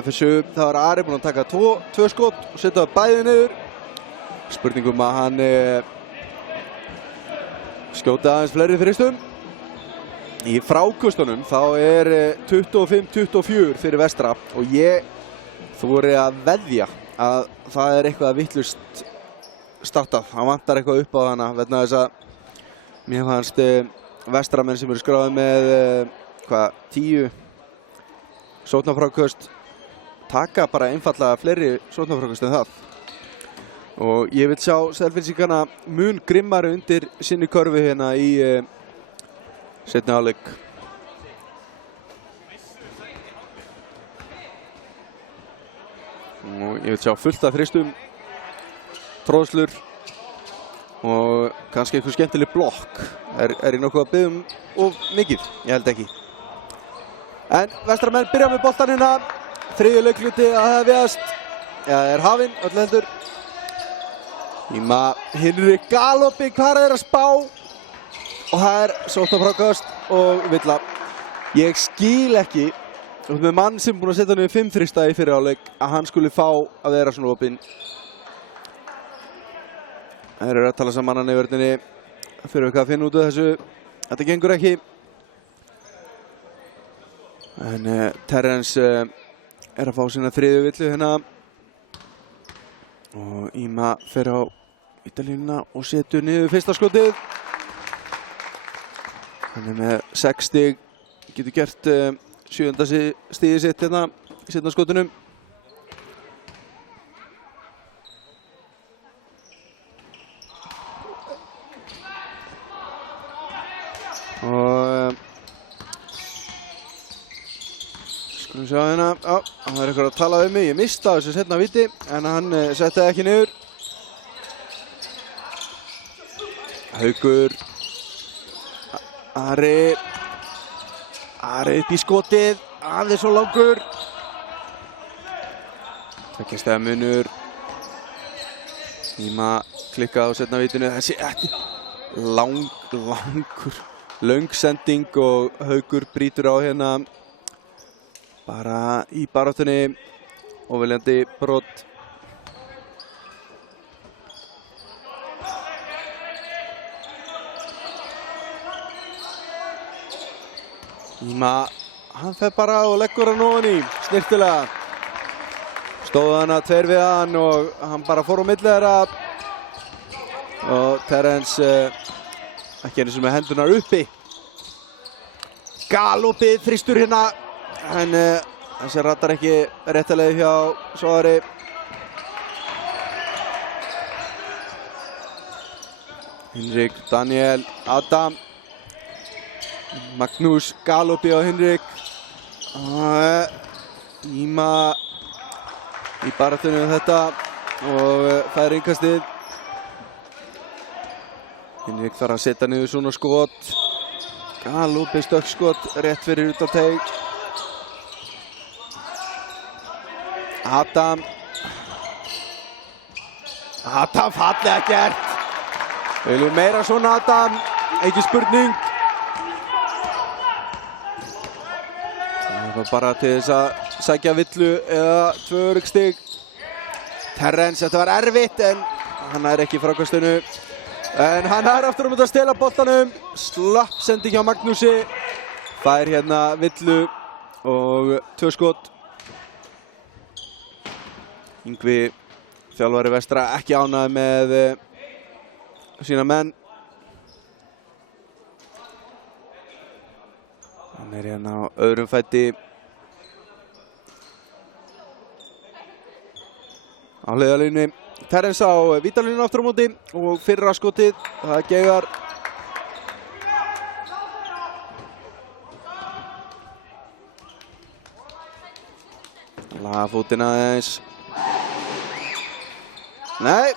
FSU þá var Ari búinn að taka 2 skot og setja bæði niður. Spurningum að hann skjóta aðeins fleiri þristum. Í frákostunum þá 25-24 fyrir Vestra og ég þori að veðja að það eitthvað vitlaust startað. Það vantar eitthvað upp á hana vegna þess að mér fannst Vestramenn sem eru skráðið með 10 sóknarfráköst taka bara einfaldlega fleiri sóknarfráköst en það. Og ég vil sjá Selfyssingana mun grimmari undir sinni körfu hérna í seinni hálfleik. Og ég vil sjá fullt af þristum, tróðslur og kannski eitthvað skemmtileg blokk. Er ég nokkuð að biðja of mikið? Ég held ekki. En Vestramenn byrja með boltan hérna. Þriðji leikluti að hefjast. Það hafinn, öll heldur. Íma Hinrik galopi, hvað að spá? Og það sóknarfrákast og villa. Ég skil ekki með mann sem búinn að setja niður 5 þrista í fyrri hálfleik að hann skuli fá að vera svona opinn. Það eru að tala saman hann í vörninni. Fyrir eitthvað að finna út af þessu. Þetta gengur ekki. En Terrence að fá sína 3. villu hérna. Og Íma fer á vítalínuna og setur niður fyrsta skotið. Hann með 6 stig. Getur gert 7. stigið sitt hérna í seinna skotunum. Og skulum sjá hérna. Já, hann var eitthvað að tala við mig. Ég mista þessu seinna víti en hann setti það ekki niður. Haukur. Ari upp í skotið. Aðeins svo langur. 2 stiga munur. Íma klikkað á seinna vítinu. Þessi langur. Löng sending og Haukur brýtur á hérna. Bara í baráttunni. Óviljandi brot. Íma, hann fer bara og leggur hann ofan í, snirtilega. Stóð hann að 2 við hann og hann bara fór á milli þeirra. Og Terrence ekki einu sem með hendurnar uppi. Galopið þristur hérna. En þessi rattar ekki réttilega hjá Svavari. Hinrik, Daniel, Adam. Magnús galopi á Hinrik. Íma í baráttunni um þetta og fær innkastið. Hinrik þarf að setja niður svona skot. Galopi stökkskot rétt fyrir utan teig. Adam fallega gert. Við viljum meira svona Adam, ekki spurning. Það var bara til þess að sækja villu eða 2 öruggsstig. Terrence, þetta var erfitt en hann ekki frákastinu. En hann aftur að stela boltanum. Slapp sending hjá Magnúsi. Fær hérna villu og 2 skot. Yngvi, þjálfari Vestra, ekki ánægður með sína menn. Hann hérna á öðrum fæti. Á hliðarlínunni. Terrence á vítalínuna aftur á móti og fyrra skotið. Það geigar. Laga fótinn aðeins. Nei,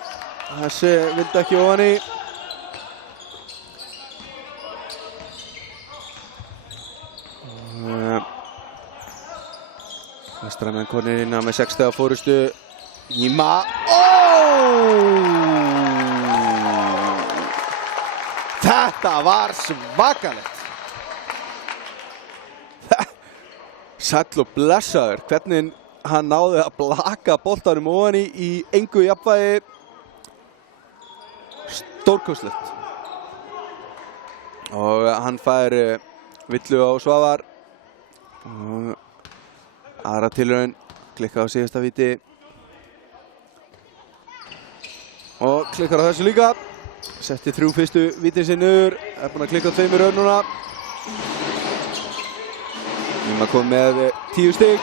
þessi vildi ekki ofan í. Vestramenn konir inn með 6 stiga fórustu. Íma. Þetta var svakalegt. Sæll og blessaður. Hvernig hann náði að blaka boltanum ofan í engu jafnvægi. Stórkostlegt. Og hann fær villu á Svavar. Og aðra tilraun, klikka á síðasta víti. Og klikkar á þessu líka. Setti 3 fyrstu vítin sér niður. Búinn að klikka á 2 raun núna. Íma kom með 10 stig.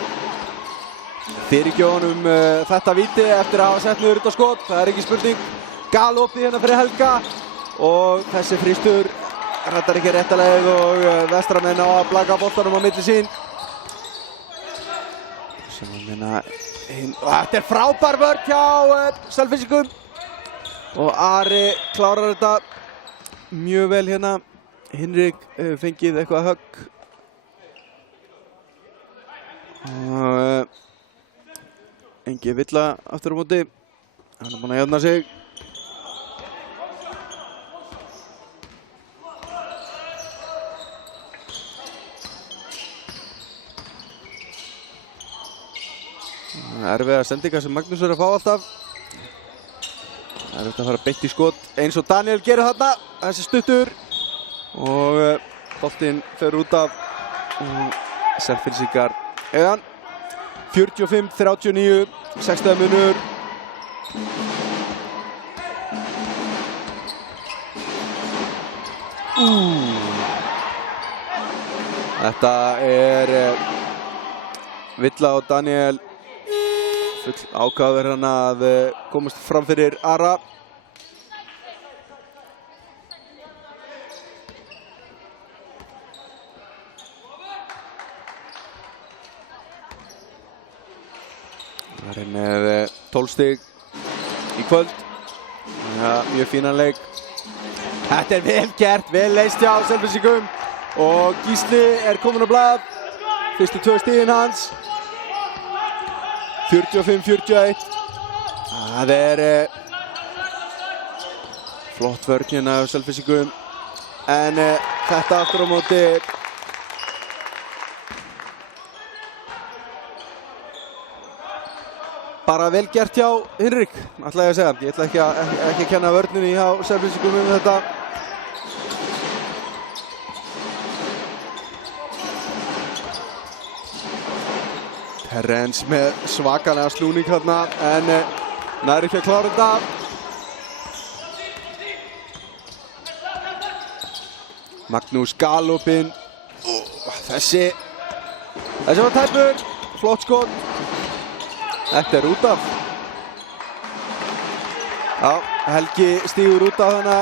Fyrirgjóðan þetta víti eftir að hafa sett niður þetta skot. Það er ekki spurning. Galopið hérna fyrir Helga. Og þessi fristur rettar ekki rétta leið og Vestramenn á að blaka boltanum á milli sín. Þetta er frábær vörn hjá Selfyssingum og Ari klárar þetta mjög vel hérna. Hinrik fengið eitthvað högg og engin villa aftur á móti. Hann er búinn að jafna sig. Erfiðar sendingar sem Magnús er að fá alltaf. Það er eftir að fara beint í skot eins og Daniel gerir þarna. Þessi stuttur. Og boltinn fer út af Selfyssingar. Eðan 45-39, 6 munur. Þetta er villa á Daniel. Full ákafur hann að komast fram fyrir Ara. Það er með 12 stig í kvöld. Ja, mjög fínan leik. Þetta er vel gert, vel leist hjá Selfyssingum. Og Gísli er komin á blað. Fyrstu 2 stigin hans. 45-41. Það er flott vörn hérna á Selfyssingum. En þetta aftur á móti bara vel gert hjá Hinrik, ætla ég að segja. Ég ætla ekki að kenna vörninni hjá Selfyssingum þetta. Terrence með svakalega slúning hérna, en nær ekki að klára þetta. Magnús galopinn. Þessi var tæpur. Flott skot. Þetta er út af. Já, Helgi stígur út af hana.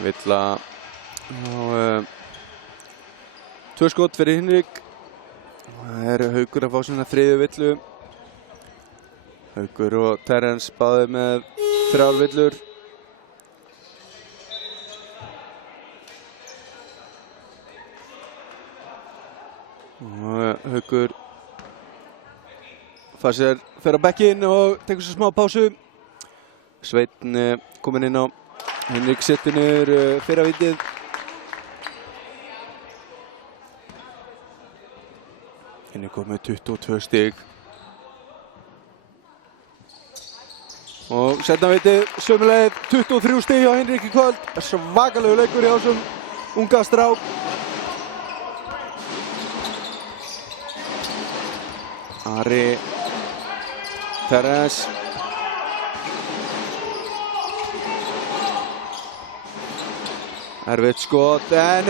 Villa og 2 skot fyrir Hinrik. Það er Haukur að fá svona 3. villu. Haukur og Terrence báðir með 3 villur. Og Haukur fer á bekkinn og tekur sér smá pásu. Sveinn kominn inn á. Hinrik setur niður fyrra vítið. Hinrik kom með 22 stig. Og setna vítið sömuleið 23 stig hjá Hinrik í kvöld. Svakalegu leikur hjá þessum unga strák. Ari Terrence. Erfitt skot, en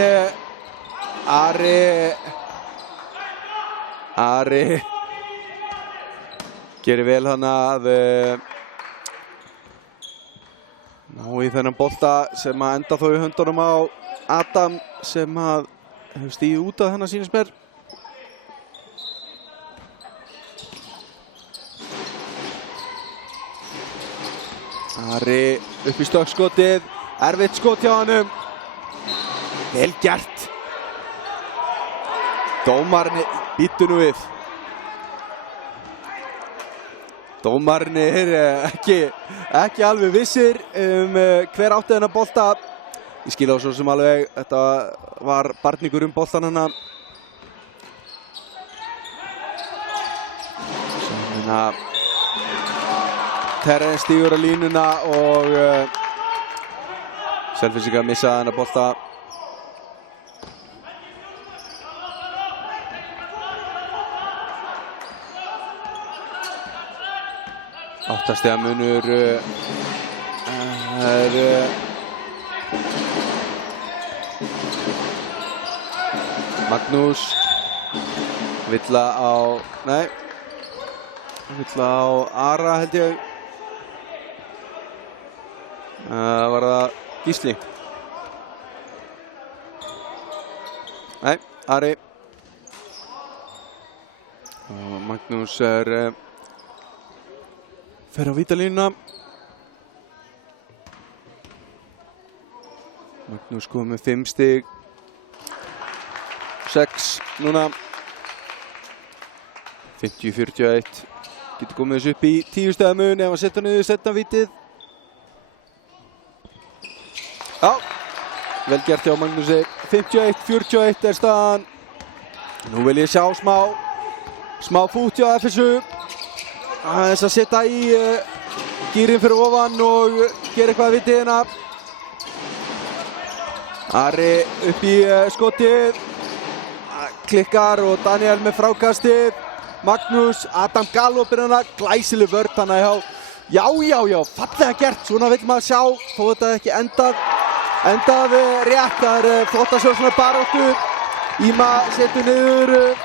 Ari gerir vel hann að ná í þennan bolta sem að enda þó í höndunum á Adam sem að hefur stigið út af hennar sýnist mér. Ari upp í stökkskotið, erfitt skot hjá honum. Vel gert. Dómarinn býttu nú við. Dómarinn ekki alveg vissir hver átti þennan bolta. Ég skil á svo sem alveg, þetta var barningur boltan hennar. Terrence stígur á línuna og Selfyssingar missa þennan bolta. Áttastiga munur Magnús villa á Ara held ég. Var það Gísli? Nei, Ari. Og Magnús fer á vítalínuna. Magnús kom með 5 stig. 6 núna. 50-41. Getur komið þessu upp í 10 stiga mun ef hann setja niður seinna vítið. Já, vel gert hjá Magnúsi. 51-41 staðan. Nú vil ég sjá smá fút hjá FSU. Aðeins að setja í gírinn fyrir ofan og gera eitthvað að viti hérna. Ari upp í skotið. Klikkar og Daniel með frákastið. Magnús, Adam galopir hana. Glæsileg vörn hana hjá. Já, fallega gert. Svona vill maður sjá. Þó þetta ekki endað rétt. Það flott að sjá svona baráttu. Íma setur niður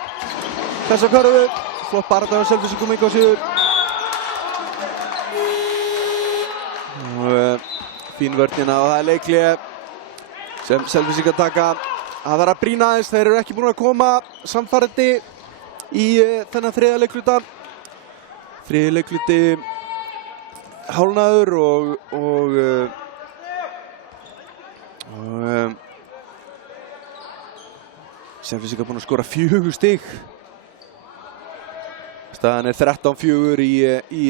þessa körfu. Flott baráttu á Selfyssingum engu á síður. Fín vörnina og það leikli sem Selfyssingar taka. Það þarf að brýna aðeins, þeir eru ekki búin að koma samfærandi í þennan þriðja leikluta. Þriðji leikluti hálfnaður og Selfyssingar búin að skora 4 stig. Staðan er 13-4 í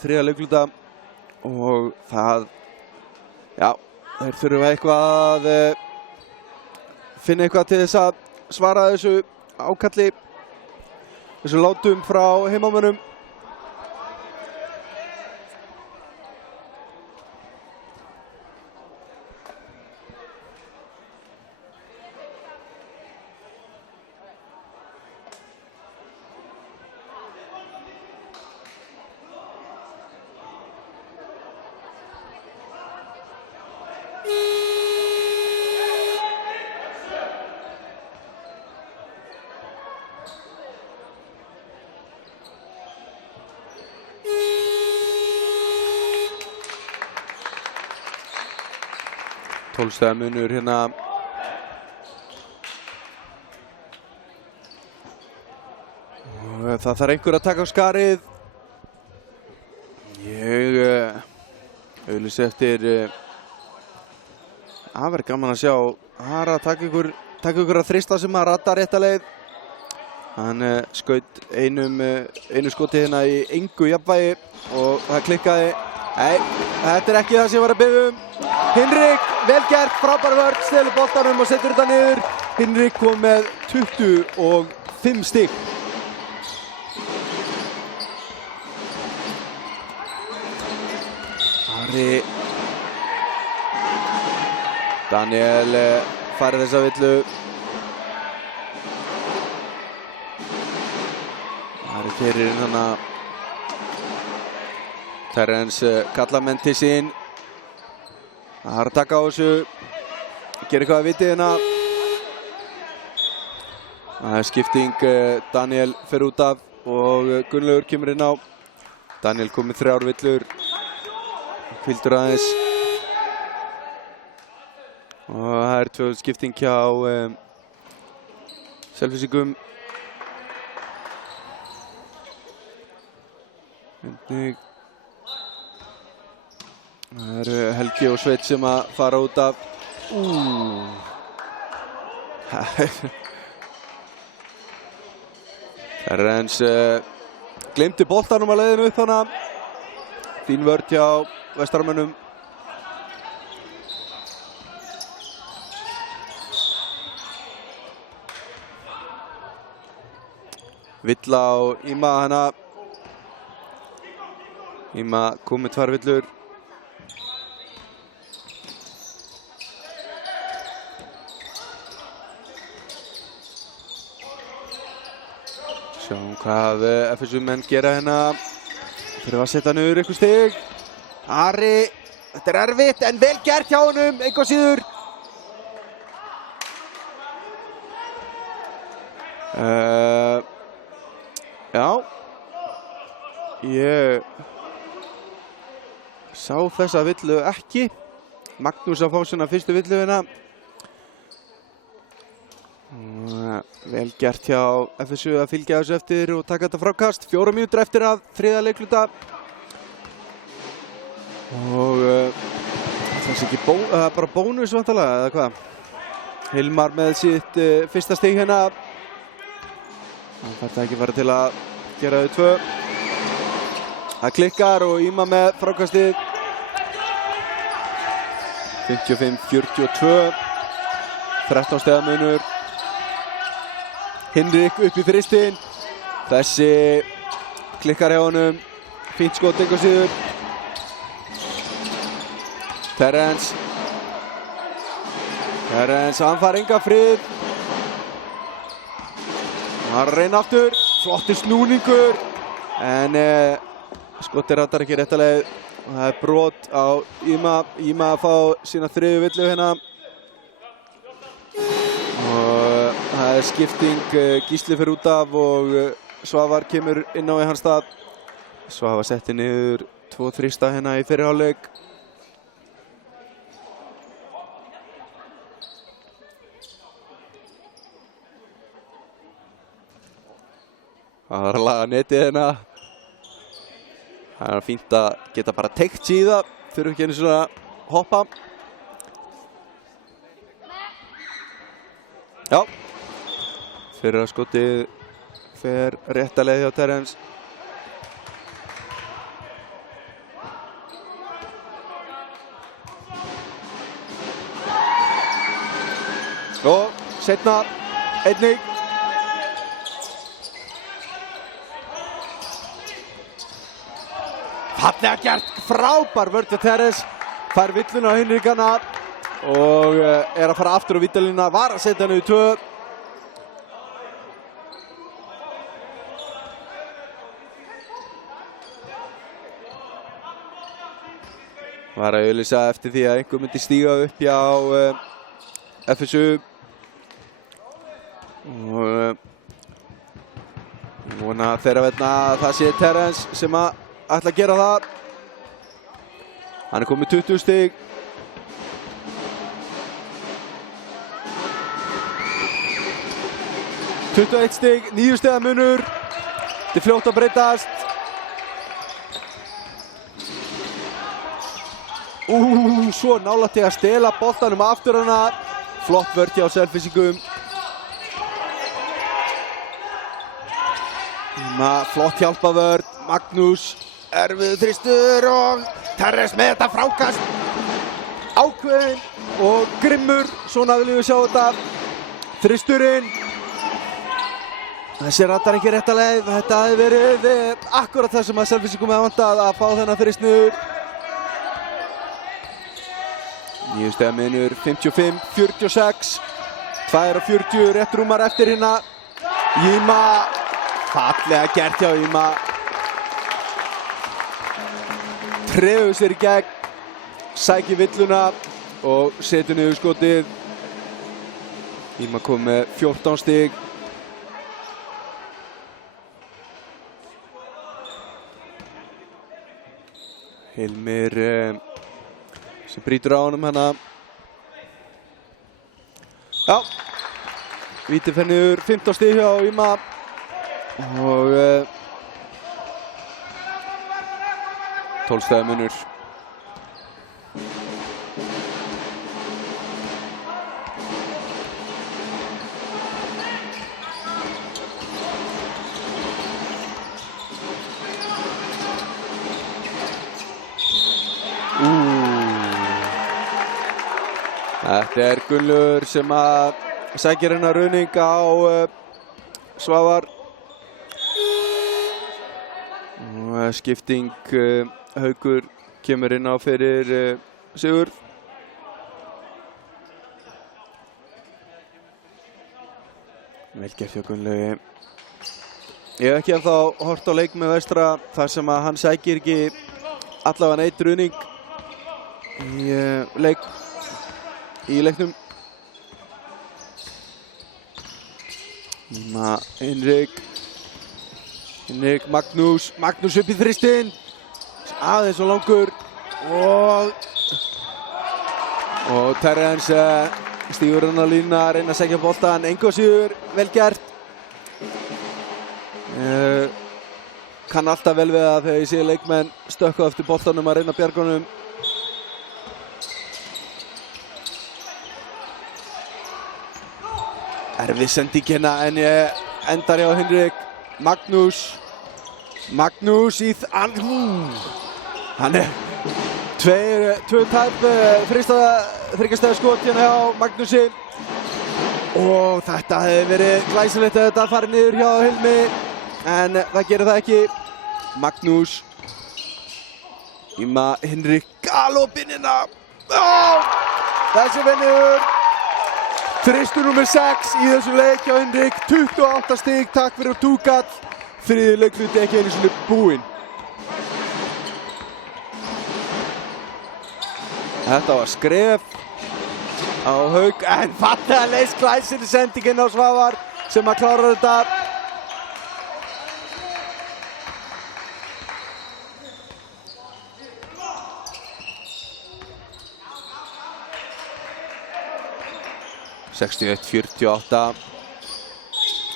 þriðja leikluta og það, já, þeir þurfa eitthvað að finna eitthvað til þess að svara þessu ákalli, þessu látum frá heimamönnum. Tólfstega munur hérna. Og það þarf einhver að taka á skarið. Ég auglýsi eftir það verður gaman að sjá Ara taka ykkur að þrista sem að rata rétta leið. Hann skaut einu skoti hérna í engu jafnvægi og það klikkaði. Nei, þetta er ekki það sem ég var að biðja um. Hinrik, vel gert, frábær vörn, stelur boltanum og setur þetta niður. Hinrik kom með 25 stig. Ari. Daniel farið þessa villu. Ari keyrir inn hana. Terrence kallar menn til sín. Það er að taka á þessu. Gera eitthvað að vitið hérna. Það skipting, Daniel fer út af og Gunnlaugur kemur inn á. Daniel kom með 3 villur, hvíldur aðeins. Og það 2 skipting hjá Selfyssingum. Það Helgi og Sveinn sem að fara út af. Terrence gleymdi boltanum að leiðinu upp hana. Fín vörn hjá Vestaramönnum. Villa á Íma hana. Íma kom með 2 villur. Sjáum hvað FSU menn gera hérna. Fyrir að setja niður ykkur stig. Ari, þetta erfitt en vel gert hjá honum, eitthvað síður. Já, ég sá þessa villu ekki. Magnús að fá svona fyrstu villu hérna. Vel gert hjá FSU að fylgja þessu eftir og taka þetta frákast. 4 mínútur eftir að 3. leikluta. Og það sé ekki bara bónus vantarlega, eða hvað? Hilmar með sitt fyrsta stig hérna. Hann fær það ekki fara til að gera þau 2. Það klikkar og Íma með frákastið. 55-42. 13 stiga munur. Hinrik upp í fristinn. Þessi klikkar hjá honum. Fínt skot eitthvað síður. Terrence, hann fær enga frið. Hann reyna aftur. Flottur snúningur. En skotið ratar ekki réttalega. Það brot á Íma. Íma að fá sína 3. villu hérna. Það skipting, Gísli fer út af og Svavar kemur inn á í hans stað. Svavar setti niður 2 þrista hérna í fyrri hálfleik. Það að laga netið hérna. Það fínt að geta bara teygt síða, þurfa ekki einu svona hoppa. Já. Fyrir að skotið fer rétta leið hjá Terrence. Og seinna einnig. Fallega gert, frábær vörn hjá Terrence. Fær villuna á Hinrikana og að fara aftur á vítalínuna. Var að setja hann í 2. Var að auglýsa eftir því að einhver myndi stíga upp hjá FSU. Og vona þeirra vegna að það sé Terrence sem að ætla að gera það. Hann komið 20 stig. ...21 stig, 9 stiga munur. Þetta fljótt að breytast. Svo nálægt ég að stela boltanum aftur hana. Flott vörn hjá Selfyssingum. Flott hjálpavörn. Magnús, erfiður þristur og Terrence með þetta frákast. Ákveðinn og grimmur. Svona viljum við sjá þetta. Þristurinn. Þessi ratar ekki rétta leið. Þetta hefði verið akkurat það sem að Selfyssingum hefði vantað að fá þennan þrist niður. 9 stiga munur, 55-46. 2:40 rétt rúmar eftir hérna. Íma, fallega gert hjá Íma. Treður sér í gegn, sækir villuna og setur niður skotið. Íma kom með 14 stig. Hilmir sem brýtur á honum hérna. Já, víti fer niður 15 stig hjá Íma og 12 stiga munur. Þetta Gunnlaugur sem að sækir hennar ruðning á Svavar. Og skipting Haukur kemur inn á fyrir Sigurð. Vel gert hjá Gunnlaugi. Ég hef ekki ennþá hort á leik með Vestra þar sem að hann sækir ekki allavega neitt ruðning í leiknum. Íma, Hinrik, Magnús upp í þristinn, aðeins og langur og Terrence stígur hann á línuna, reyna að sækja boltann, engu að síður, vel gert. Kann alltaf vel við það þegar ég sé leikmenn stökkva eftir boltanum að reyna að bjarga honum. Erfið sending hérna en ég endar hjá Hinrik. Magnús í hann tvö tæp þryggjastæða skot hérna hjá Magnúsi og þetta hefði verið glæsilegt að þetta fari niður hjá Hilmi en það gerir það ekki. Magnús Íma, Hinrik, galopinn hérna. Þessi vinnur. Þristur nummer 6 í þessum leik hjá Hinrik, 28 stig, takk fyrir túkall. Þriðji leikluti ekki einu sinni búinn. Þetta var skref á Hauk, en fallega leys glæsileg sendingin á Svavar sem að klára þetta. (61 - 48).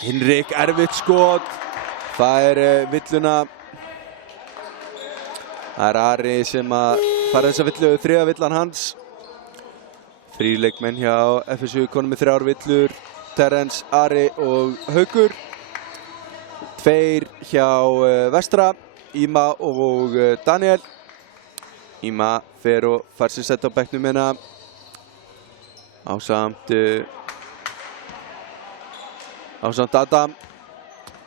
Hinrik, erfitt skot. Það villuna. Það Ari sem að fara þessa villu, þriðja villan hans. Þrír leikmenn hjá FSU konum með 3 villur. Terrence, Ari og Haukur. 2 hjá Vestra, Íma og Daniel. Íma fer og fær sér sett á bekknum hérna. Ásamt Adam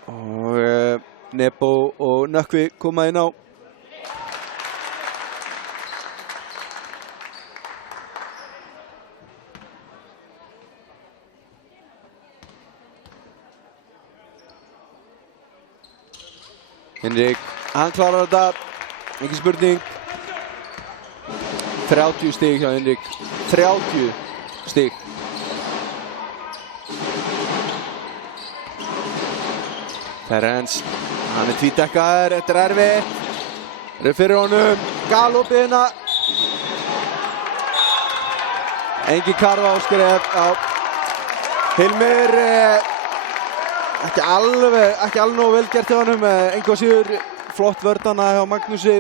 og Nebo og Nökkvi koma inn á. Hinrik, hann klárar þetta, engin spurning. 30 stig hjá Hinrik, 30 stig. Terrence, hann tvítdekkaður, þetta erfitt. Það fyrir honum, galopið hérna. Engin karfa á skref á Hilmir. Ekki alveg nógu vel gert hjá honum, engu að síður flott vörðana hjá Magnúsi.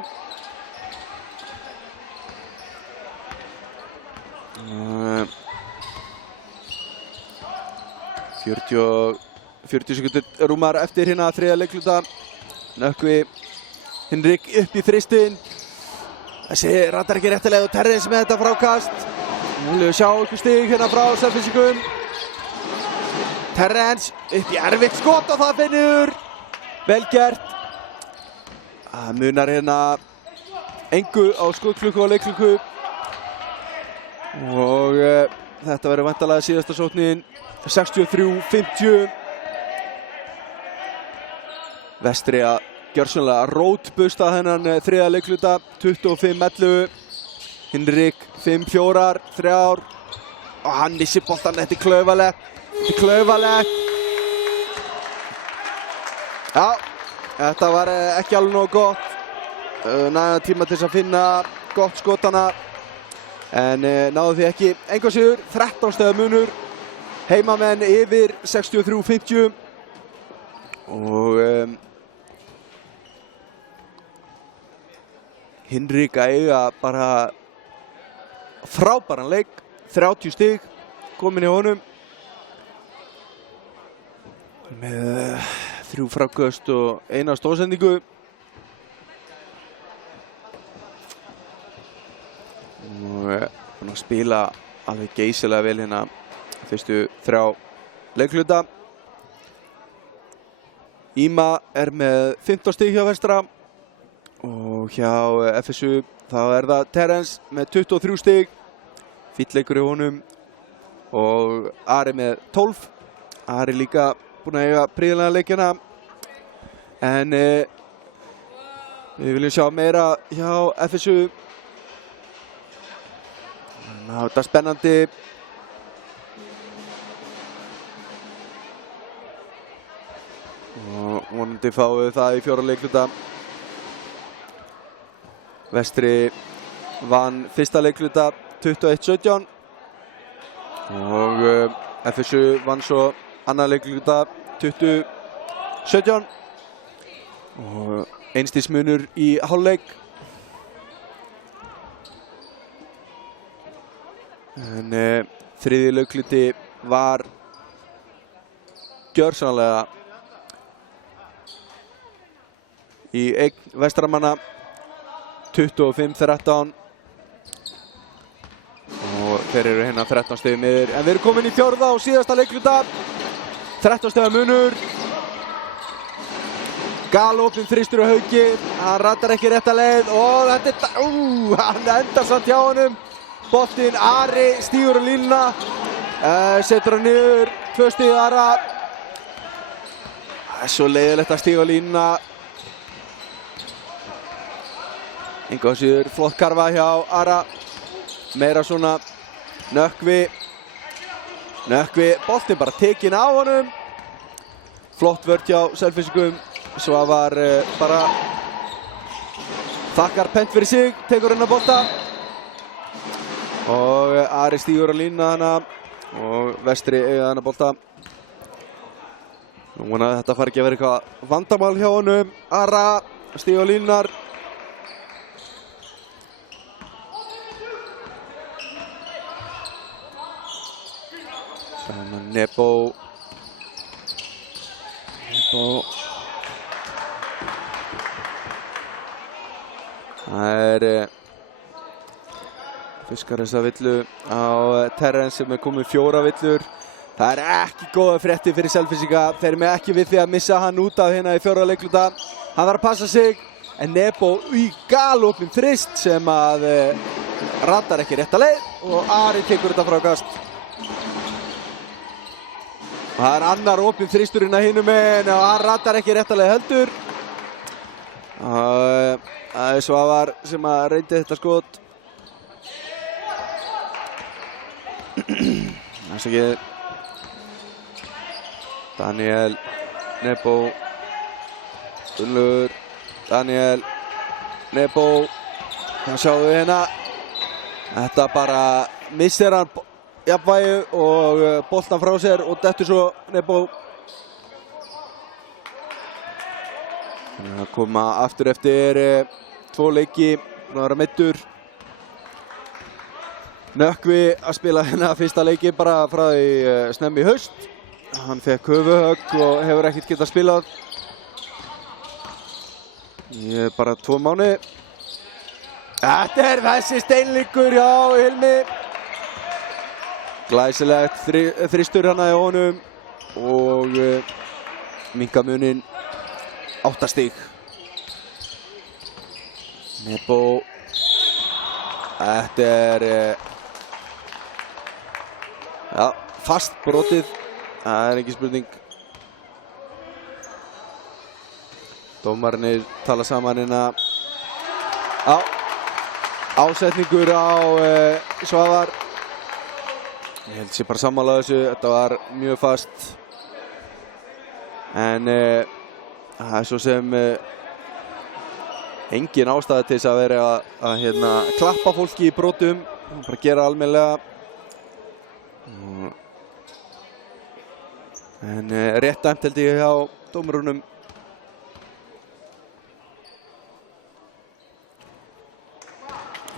40 sekundur rúmar eftir hérna þriðja leikluta. Nökkvi, Hinrik upp í þristinn. Þessi ratar ekki réttilega og Terrence með þetta frákast. Nú viljum við sjá ykkur stig hérna frá Selfyssingum. Terrence upp í erfitt skot og það finnur. Vel gert. Það munar hérna engu á skotklukku og leikklukku. Og þetta verður væntanlega síðasta sóknin. 63-50. Vestri að gjörsamlega rótbusta þennan þriðja leikluta. 25-11. Hinrik 5-4, 3. Og hann missir boltann, þetta er klaufalegt. Já, þetta var ekki alveg nógu gott. nægan tíma til þess að finna gott skotana en náðu því ekki. Engu að síður 13 stiga munur, heimamenn yfir 63-50 og Hinrik að eiga bara frábæran leik, 30 stig komin í honum með 3 fráköst og 1 stóðsendingu. Og búinn að spila alveg geysilega vel hérna fyrstu 3 leikhluta. Íma með 15 stig hjá Vestra og hjá FSU þá það Terence með 23 stig, fínn leikur í honum og Ari með 12. Ari líka búinn að eiga prýðilega leikina en við viljum sjá meira hjá FSU. Þetta er spennandi. Og vonandi fáum við það í 4. leikhluta. Vestri vann fyrsta leikhluta 21-17 og FSU vann svo annar leikhluta 20-17 og einstigs munur í hálfleik. En þriðji leikhluti var gjörsamlega í eign Vestramanna, 25-13 og þeir eru hérna 13 stigum yfir. En við erum komin í 4. og síðasta leikhluta, 13 stiga munur. Galopin þristur á Hauki, hann ratar ekki rétta leið og þetta hann endar samt hjá honum. Boltinn, Ari stígur á línuna, setur hann niður, 2 stig Ara. Það svo leiðilegt að stíga á línuna. Engu að síður flott karfa hjá Ara. Meira svona Nökkvi, boltinn bara tekinn á honum. Flott vörn hjá Selfyssingum. Svavar bara þakkar pent fyrir sig, tekur hennar bolta. Og Ari stígur á línuna hana og Vestri eiga hennar bolta. Nú vonaði þetta fari ekki að vera eitthvað vandamál hjá honum. Ara stígur á línunar. Nebo. Það fiskar þessa villu á Terence sem komið 4 villur. Það ekki góða fréttir fyrir Selfyssinga. Þeir með ekki við því að missa hann út af hérna í 4. leikhluta. Hann þarf að passa sig en Nebo í galopin þrist sem að ratar ekki rétta leið og Ari tekur þetta frá kast. Það annar opinn þristurinn að hinum megin og hann ratar ekki rétta leið heldur. Það Svavar sem að reyndi þetta skot. Næst ekki Daniel, Nebo, Ullur, Daniel, Nebo. Það sjáum við hérna. Þetta bara missir hann jafnvægi og boltan frá sér og dettur svo Nebo. Það koma aftur eftir 2 leiki, búinn að vera meiddur. Nökkvi að spila hérna fyrsta leiki bara frá því snemmi í haust. Hann fekk höfuðhögg og hefur ekkert getað spilað í bara 2 mánuði. Þetta þessi steinleikur hjá Hilmi. Glæsilegt þristur hana í honum og minnka munin 8 stig. Nebo. Þetta ja, fast brotið. Það ekki spurning. Dómarnir tala saman hérna. Já, ásetningur á Svavar. Ég held sér bara sammála þessu, þetta var mjög fast. En það svo sem engin ástæða til þess að vera að klappa fólki í brotum, bara gera almennilega. En rétt dæmt held ég hjá dómurunum.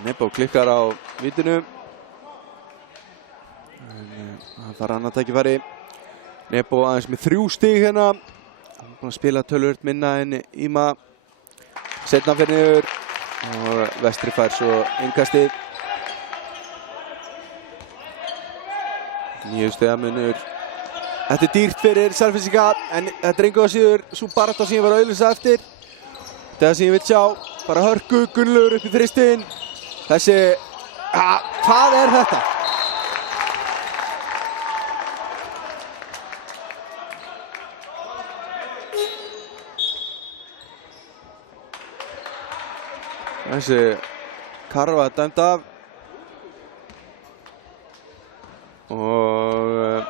Nebo klikkar á vítinu. Það fara annað tækifæri. Nebo aðeins með 3 stig hérna. Hann er búinn að spila töluvert minna en Íma. Seinna fer niður og Vestri fær svo innkastið. 9 stiga munur. Þetta er dýrt fyrir Selfyssinga, en þetta er engu að síður svo barátta sem ég var að auglýsa eftir. Þetta sem ég vil sjá, bara hörku, Gunnlaugur upp í þristinn. Þessi, hvað er þetta? Þessi karfa dæmd af. Og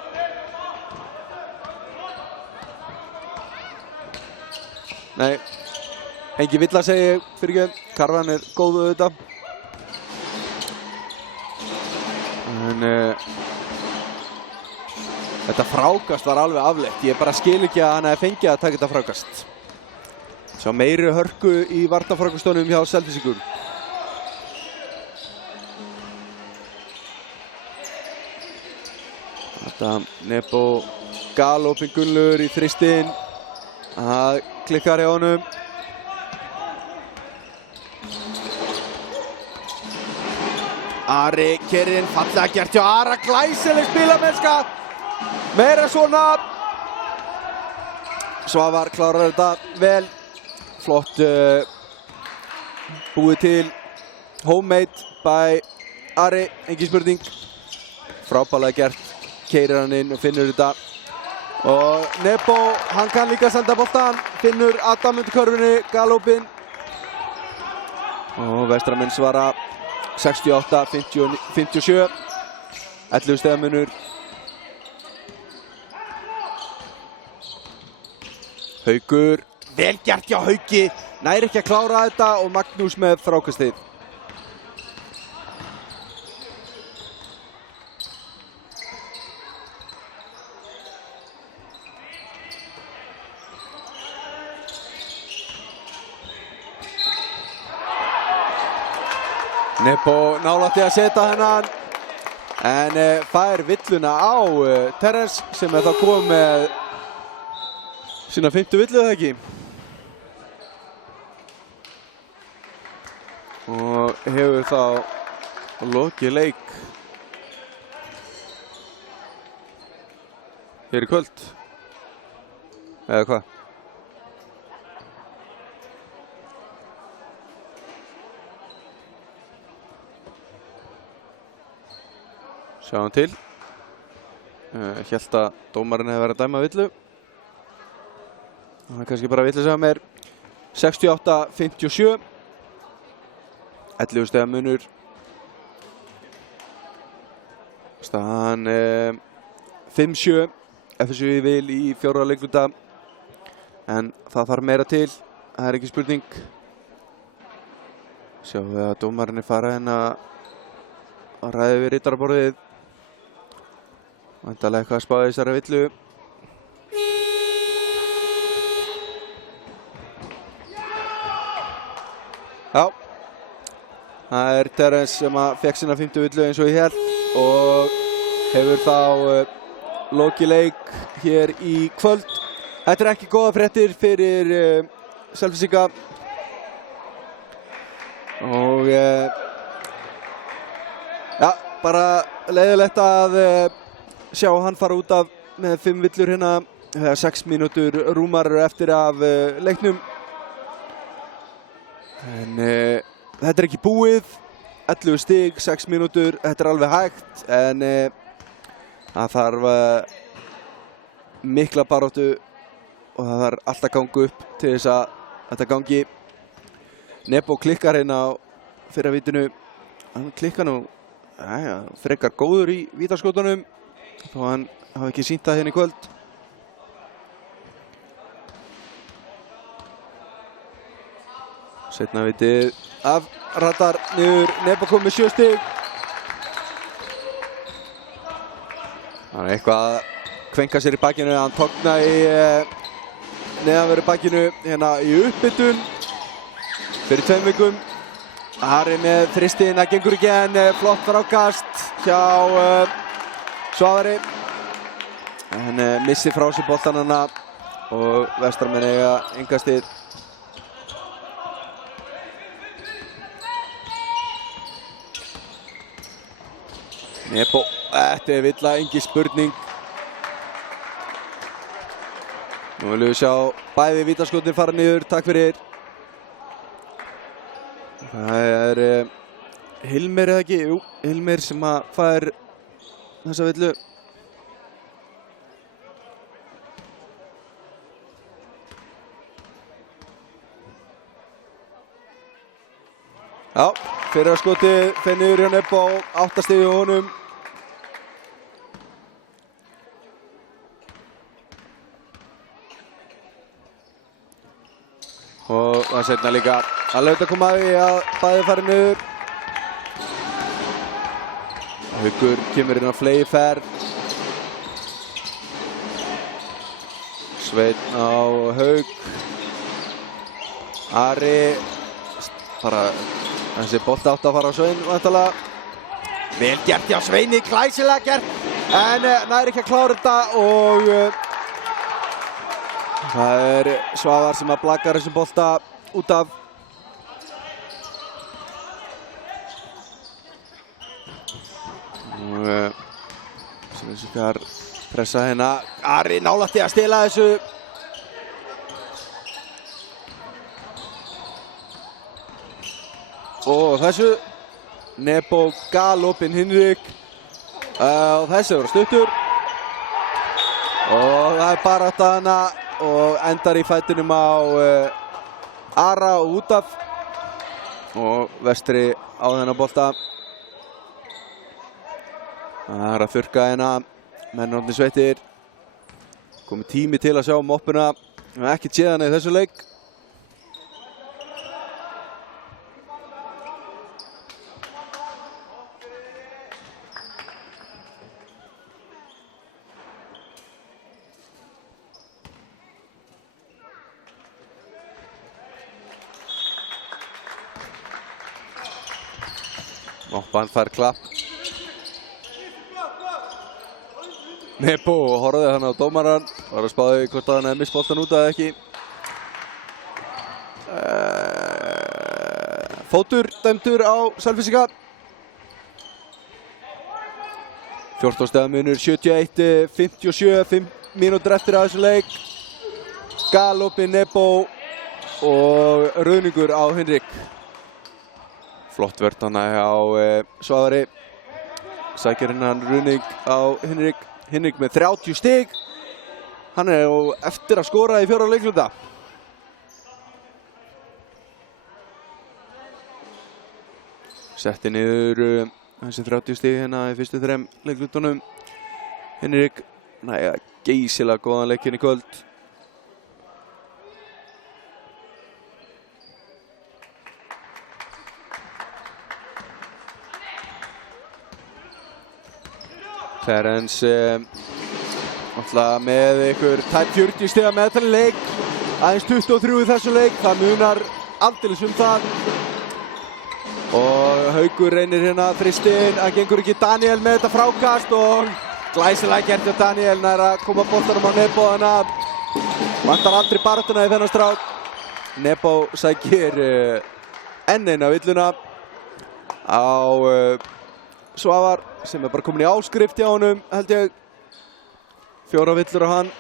nei, engin vill að segja fyrir ekki. Karfan er góð auðvitað. En þetta frákast var alveg afleitt. Ég bara skil ekki að hann hefði fengið að taka þetta frákast. Sjá meiri hörku í varnarfrákastunum hjá Selfyssingum. Þetta Nebo galopin Gunnlaugur í þristinn. Það klikkar hjá honum. Ari keyrir inn, fallega gert hjá Ara, glæsileg spilamennska. Meira svona. Svavar klárar þetta vel. Flott búið til. Homemade by Ari, engin spurning. Frábærlega gert. Keyrir hann inn og finnur þetta. Og Nebo, hann kann líka senda boltan. Finnur Adam undir körfunni, galopin. Og Vestramenn svara 68-57. 11 stiga munur. Haukur, vel gert hjá Hauki. Nær ekki að klára þetta og Magnús með frákastið. Nebo nálægt að setja hennan, en fær villuna á Terence sem þá komið með sína 5. villu eða ekki. Og hefur þá lokið leik hér í kvöld. Eða hvað? Sjáum til. Hélt að dómarinn hefði verið að dæma villu. Það er kannski bara villu sem er 68-57. 11 stiga munur. Staðan 5-7. FSU vil í 4. leikluta. En það þarf meira til. Það er ekki spurning. Sjáum við að dómarinn er farið hérna að ræða við rittaraborðið. Væntanlega eitthvað að spá í þessari villu. Já. Það er Terence sem fékk sína 5. villu eins og ég hélt og hefur þá lokið leik hér í kvöld. Þetta er ekki góða fréttir fyrir Selfyssinga. Og ja, bara leiðilegt að sjá hann fara út af með 5 villur hérna. 6 mínútur rúmar eftir af leiknum. En þetta er ekki búið. 11 stig, 6 mínútur. Þetta er alveg hægt, en það þarf mikla baráttu og það þarf allt að ganga upp til þess að þetta gangi. Nebo klikkar hérna á fyrra vítinu. Hann klikkar nú frekar góður í vítaskótunum þó hann hafi ekki sýnt það hérna í kvöld. Seinna vitið af Radar niður, Nebo kom með 7 stig. Hann er eitthvað að kvenka sér í bakinu, hann tognaði neðanverðu bakinu hérna í uppbytun fyrir 2 vikum. Ari með þristinn, það gengur ekki en flott frákast hjá Svavari. En missir frá sér boltann hana og Vestramenn eiga enga stig. Nebo, þetta er villa, engin spurning. Nú viljum við sjá bæði vítaskotin fara niður, takk fyrir. Það er Hilmir eða ekki? Jú, Hilmir sem að fær þessa villu. Já, fyrra skotið fer niður hjá Nebo, 8 stig hjá honum. Og það seinna líka að lauta að koma að því að bæði fari niður. Haukur kemur inn á fleyferð. Sveinn á Hauk. Ari bara þessi bolti átti að fara á Sveinn væntanlega. Vel gert hjá Sveini, glæsilega gert. En nær ekki að klára þetta og það er Svavar sem að blakar þessum bolta út af. Og Svenskar pressa hérna. Ari nálægt í að stela þessu. Og þessu Nebo galopinn Hinrik. Og þessu verður stuttur. Og það er barátta hana og endar í fætinum á Ara og út af. Og Vestri á þennan bolta. Það er að þurrka hérna, menn orðnir sveittir. Komið tími til að sjá moppuna. Við hefum ekkert séð hana í þessu leik. Moppan fær klapp. Nebo horfði hann á dómarann, var að spáði hvort að hann hefði misst boltan út eða ekki. Fótur dæmdur á Selfyssinga. 14 stiga munur, 71-57, 5 mínútur eftir að þessu leik. Galopi Nebo og ruðningur á Hinrik. Flott vörn hana hjá Svavari. Sækir hennan ruðning á Hinrik. Hinrik með 30 stig. Hann er eftir að skora í 4. leikluta. Setti niður þessi 30 stig hérna í fyrstu 3 leiklutunum. Hinrik næja geysilega góðan leikinn í kvöld. Ferenc með ykkur tæp 40 stiga meðtali leik, aðeins 23 í þessu leik, það munar aldeilis það. Og Haukur reynir hérna þristinn, það gengur ekki. Daniel með þetta frákast og glæsilega gert hjá Daniel, nær að koma boltanum á Nebo, þannig að vantar aldrei baráttuna í þennan strák. Nebo sækir enn eina villuna á Svavar sem er bara komin í áskrift hjá honum, held ég. 4 villur á hann.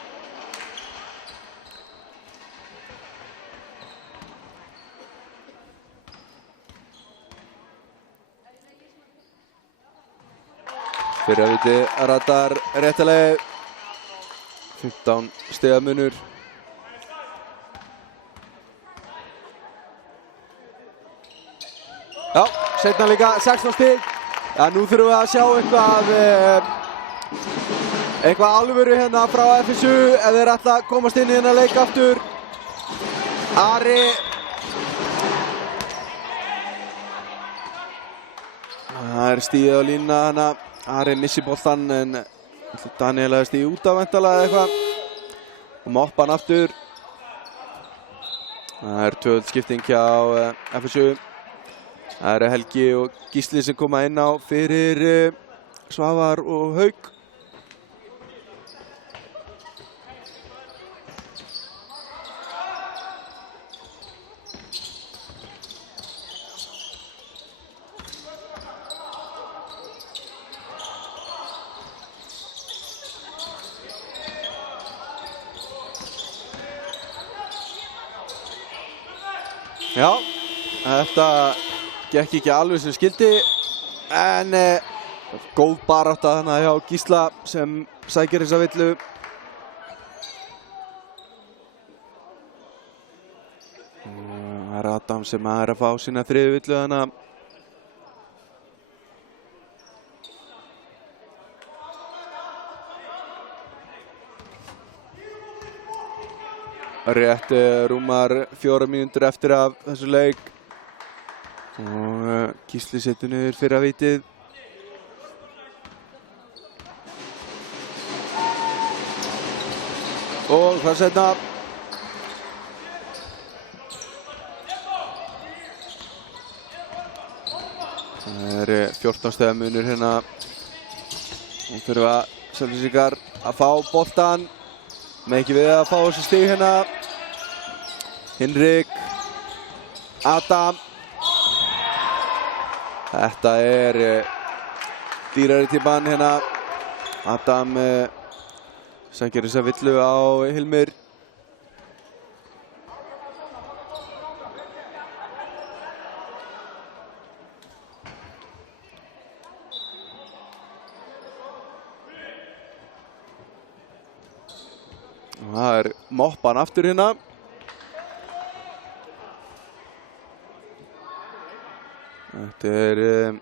Fyrir viti Radar réttilega. 15 stiga munur. Já, seinna líka 16 stig. Já, nú þurfum við að sjá eitthvað alvöru hérna frá FSU ef þeir ætla að komast inn í þennan leik aftur. Ari Það stíð á línuna hana. Ari missi boltan en Daniel hefði stíð út af væntanlega eitthvað. Og moppa hann aftur. Það tvöföld skipting hjá FSU. Það Helgi og Gísli sem koma inn á fyrir Svavar og Hauk. Já, þetta gekk ekki alveg sem skildi, en góð barátta þarna hjá Gísla sem sækir þessa villu. Það Adam sem að fá sína þriðju villu þarna. Rétt rúmar 4 mínútur eftir af þessu leik. Og Gísli setur niður fyrra vítið. Og hvað setna? Það 14 stiga munur hérna. Nú þurfa Selfyssingar að fá boltan. Með ekki við að fá þessi stig hérna. Hinrik, Adam. Þetta dýrari tíman hérna. Adam sækir þessa villu á Hilmir. Það moppan aftur hérna. Þetta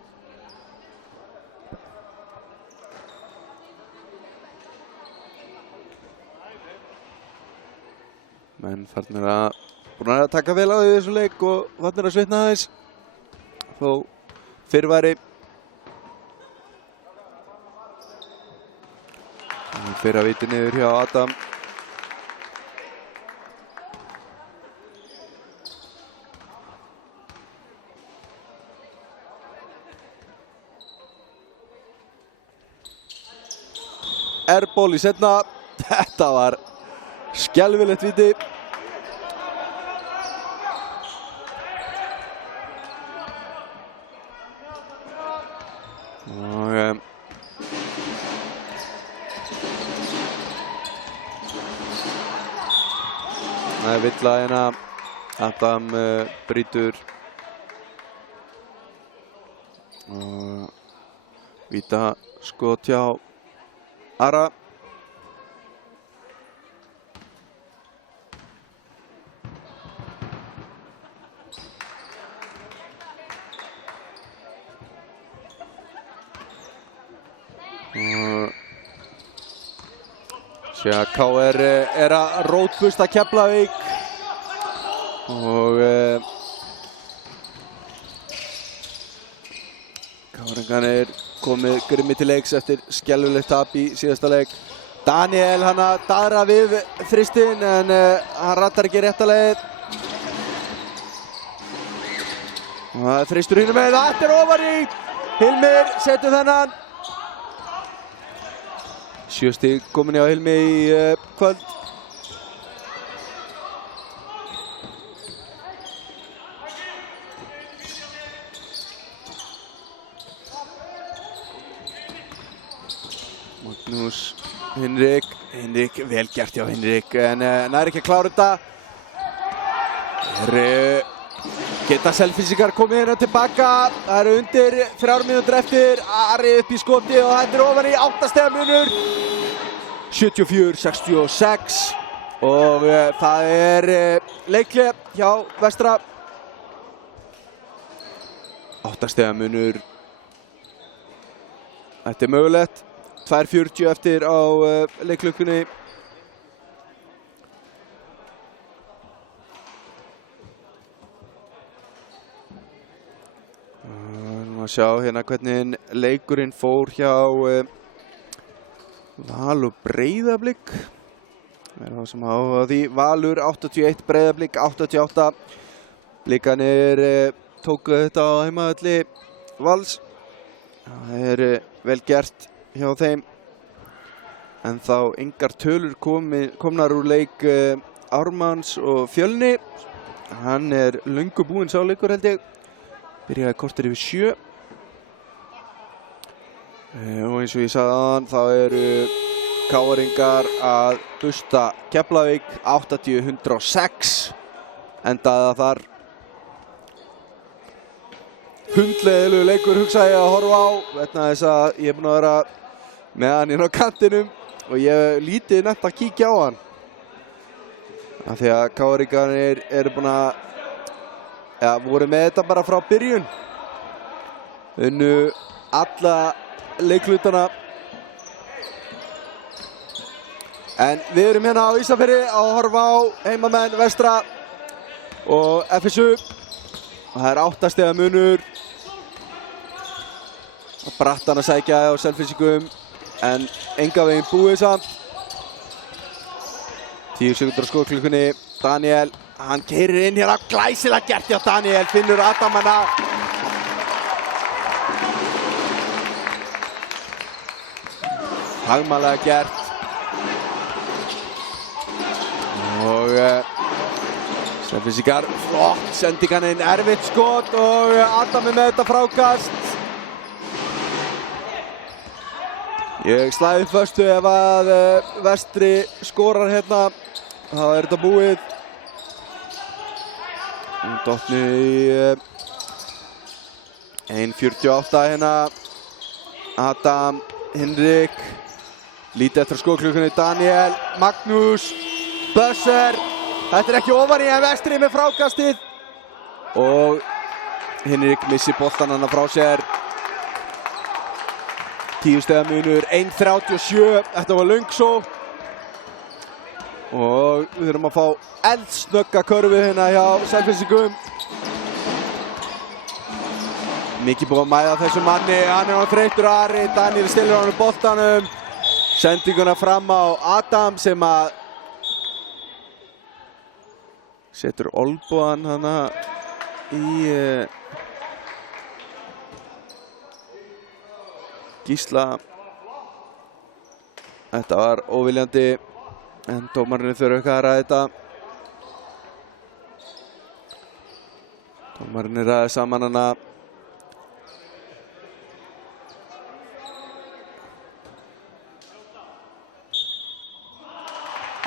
menn farnir búin að taka vel á því þessu leik og farnir að svitna aðeins. Þó fyrrværi. Fyrra víti niður hjá Adam. Ból í seinna. Þetta var skelfilegt víti. Og það villa hérna. Adam brýtur. Og víta skot hjá Ara. Sér að KR að rótbusta Keflavík og KR-ingarnir komið grimmi til leiks eftir skelfilegt tap í síðasta leik. Daniel hann að daðra við þristinn en hann rattar ekki rétta leið. Og það þristur hinum með, þetta ofar í. Hilmir setur þennan. 7 stig komin hjá Hilmi í kvöld. Magnús, Hinrik, vel gert hjá Hinrik en nær ekki að klára þetta. Geta Selfyssingar komið hérna tilbaka. Það undir 3 mínútur eftir. Ari upp í skoti og þetta ofan í 8 stiga munur. 74-66 og það leikhlé hjá Vestra. 8 stiga munur. Þetta mögulegt. 2:40 eftir á leikklukkunni. Að sjá hérna hvernig leikurinn fór hjá Val og Breiðablik. Það sem hafa því Valur 81, Breiðablik 88. Blikarnir tóku þetta á heimavelli Vals. Það vel gert hjá þeim. En þá engar tölur komnar úr leik Ármanns og Fjölni. Hann löngu búinn sá leikur held ég. Byrjaði korter yfir 7. Og eins og ég sagði áðan þá eru KR-ingar að busta Keflavík 80-106. Endaði það þar. Hundleiðilegu leikur hugsaði ég að horfa á vegna þess að ég búinn að vera með hann inn á kantinum og ég lítið nefnt að kíkja á hann. Af því að KR-ingarnir eru búin að voru með þetta bara frá byrjun. Unnu alla leikhlutana. En við erum hérna á Ísafirði að horfa á heimamenn Vestra og FSU. Og það 8 stiga munur. Brattan að sækja á Selfyssingum en enga veginn búið samt. 10 sekundur á skotklukkunni. Daniel, hann keyrir inn hérna, glæsilega gert hjá Daniel, finnur Adamana. Hagmannlega gert. Og Selfyssingar, flott sendingan inn, erfitt skot og Adam með þetta frákast. Ég slæði föstu ef að Vestri skorar hérna, þá þetta búið. Dottni í 1.48 hérna. Adam, Hinrik, lítið eftir skotklukkunni, Daniel, Magnús, Bösser. Þetta ekki ofan í en Vestri með frákastið. Og Hinrik missir boltan hana frá sér. 10 stiga munur, 1.37. Þetta var löng sókn. Og við þurfum að fá eldsnögga körfu hérna hjá Selfyssingum. Mikið búið að mæða þessum manni. Hann á þreyttur Ari. Daniel stillir hann boltanum. Sendinguna fram á Adam sem að setur olnbogan hana í Gísla. Þetta var óviljandi en dómarinn þurfa ekki að ræða þetta. Dómarinn ræði saman hana.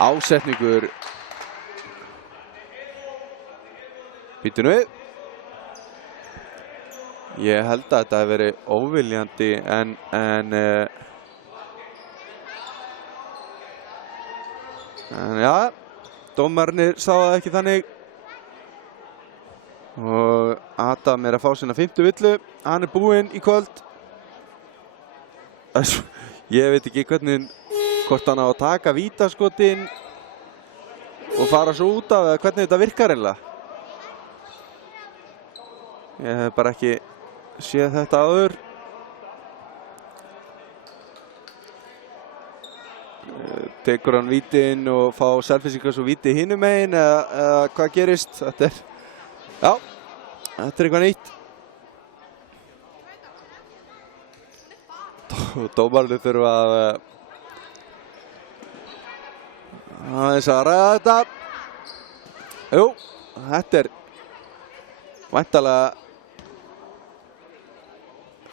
Ásetningur. Býtu nú við. Ég held að þetta hefði verið óviljandi en já, dómarnir sá það ekki þannig. Og Adam að fá sína 5. villu. Hann búinn í kvöld. Ég veit ekki hvort hann á að taka vítaskotin og fara svo út af eða hvernig þetta virkar eiginlega. Ég hef bara ekki séð þetta áður. Tekur hann vítin og fá Selfyssingar svo víti hinum megin eða hvað gerist? Þetta þetta eitthvað nýtt. Dómarnir þurfa aðeins að ræða þetta. Jú, þetta væntanlega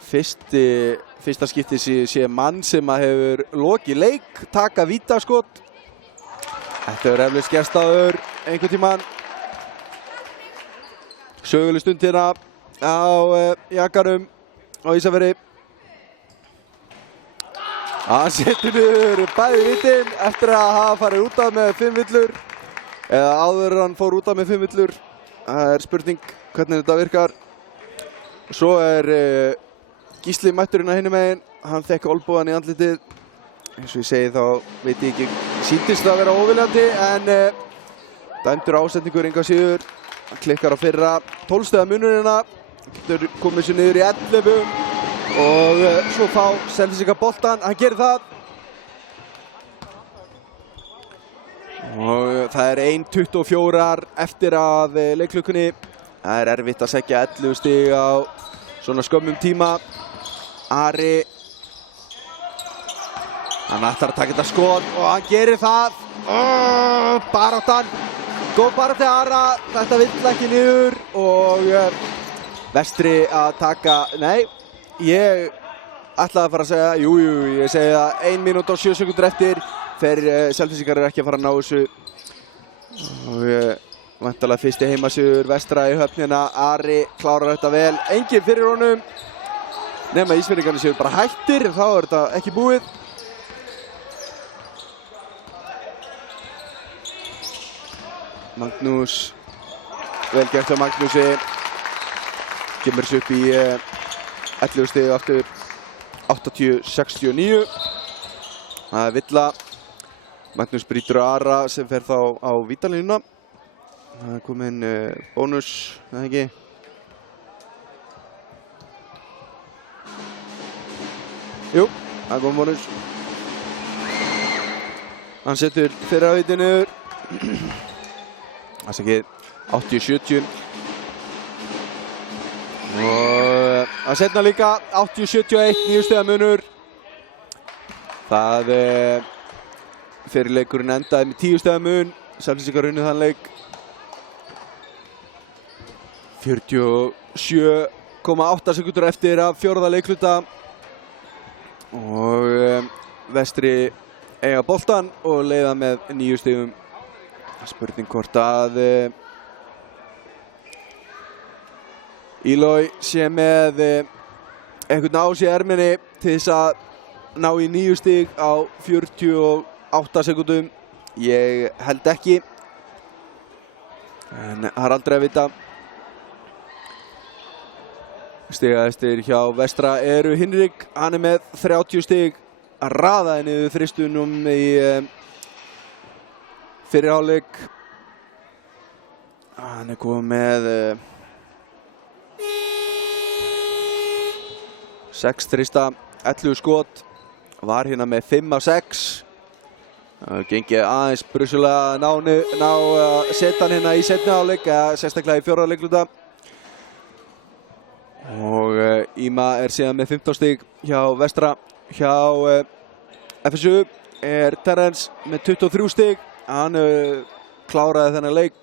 fyrsta skipti sé mann sem að hefur lokið leik taka vítaskot. Þetta hefur eflaust gerst áður einhvern tímann. Söguleg stund hérna á Jakarum á Ísafirði. Hann setur niður bæði vítin eftir að hafa farið út af með 5 villur eða áður hann fór út af með 5 villur. Það spurning hvernig þetta virkar. Svo Gísli mætturinn að hinum megin. Hann fekk olnbogan í andlitið. Eins og ég segi þá veit ég ekki, sýndist það að vera óviljandi en dæmdur ásetningur engu að síður. Hann klikkar á fyrra 12 stiga munurina getur komið sér niður í 11 og svo fá Selfyssingar boltann, hann gerir það. Og það er 1:24 eftir að leikklukkunni. Það er erfitt að sækja 11 stig á svona skömmum tíma. Ari, hann ætlar að taka þetta skot og hann gerir það. Baráttan, góð barátta Ara, þetta vill ekki niður og Vestri að taka, nei, ég ætlaði að fara að segja, jú, ég segi það 1 mínúta og 7 sekúndur eftir, þeir Selfyssingar eru ekki að fara að ná þessu og væntanlega fyrsti heimasigur Vestra í höfnina. Ari klárar þetta vel, enginn fyrir honum nema Ísfirðingarnir séu bara hættir, þá er þetta ekki búið. Magnús, vel gert hjá Magnúsi, kemur þessu upp í 11 stig aftur 80-69. Það er villa. Magnús brýtur á Ara sem fer þá á vítalínuna. Það er kominn bónus, eða ekki? Jú, það er kominn bónus. Hann setur fyrra víti niður. Það er ekki 80-70. Og það setna líka 80-71, 9 stiga munur. Það fyrir leikurinn endaði með 10 stiga mun. Selfyssingar unnið þann leik. 47,8 sekúndur eftir af 4. leikhluta. Og Vestri eiga boltan og leiða með 9 stigum. Spurning hvort að Ílói sé með einhvern ás í erminni til þess að ná í 9 stig á 48 sekúndum. Ég held ekki, en það er aldrei að vita. Stigahæstir hjá Vestra eru Hinrik, hann er með 30 stig, að raða niður þristunum í fyrri hálfleik. Hann er komið með 6 þrista, 11 skot, var hérna með 5 af 6. Það gengið aðeins brusulega ná að setja hann hérna í seinni hálfleik, sérstaklega í 4. leikluta. Og Íma er síðan með 15 stig hjá Vestra. Hjá FSU er Terence með 23 stig. Hann kláraði þennan leik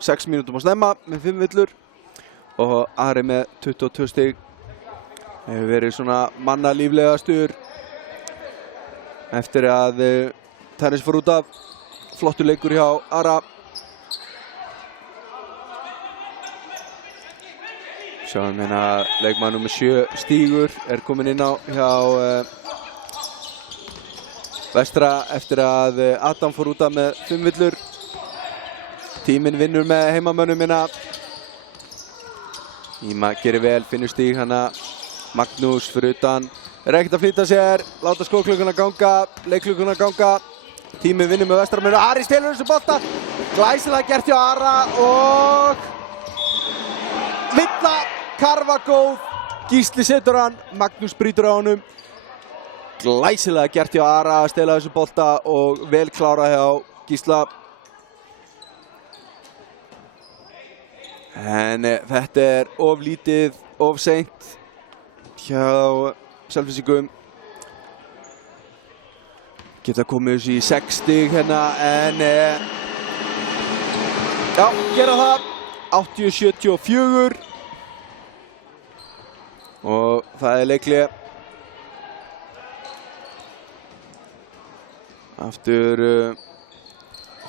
6 mínútum á snemma með 5 villur. Og Ari með 22 stig. Hefur verið svona mannalíflegastur eftir að Terence fór út af. Flottur leikur hjá Ara. Sjáum hérna leikmaður nummer 7 Stígur er kominn inn á hjá Vestra eftir að Adam fór út af með 5 villur. Tíminn vinnur með heimamönnum hérna. Íma gerir vel, finnur stíg hana. Magnús fyrir utan. Er ekkert að flýta sér, láta skóklukkuna ganga, leikklukkuna ganga. Tíminn vinnur með Vestramönnum. Ari stelur þessu bolta. Glæsilega gert hjá Ara og villa. Karfa góð, Gísli setur hann, Magnús brýtur á honum. Glæsilega gert hjá Ara að stela þessu bolta og vel klára hjá Gísla. En þetta er of lítið, of seint hjá Selfyssingum. Geta komið þessu í 6 stig hérna, en já, gera það. 80-74. Og það er leikli. Aftur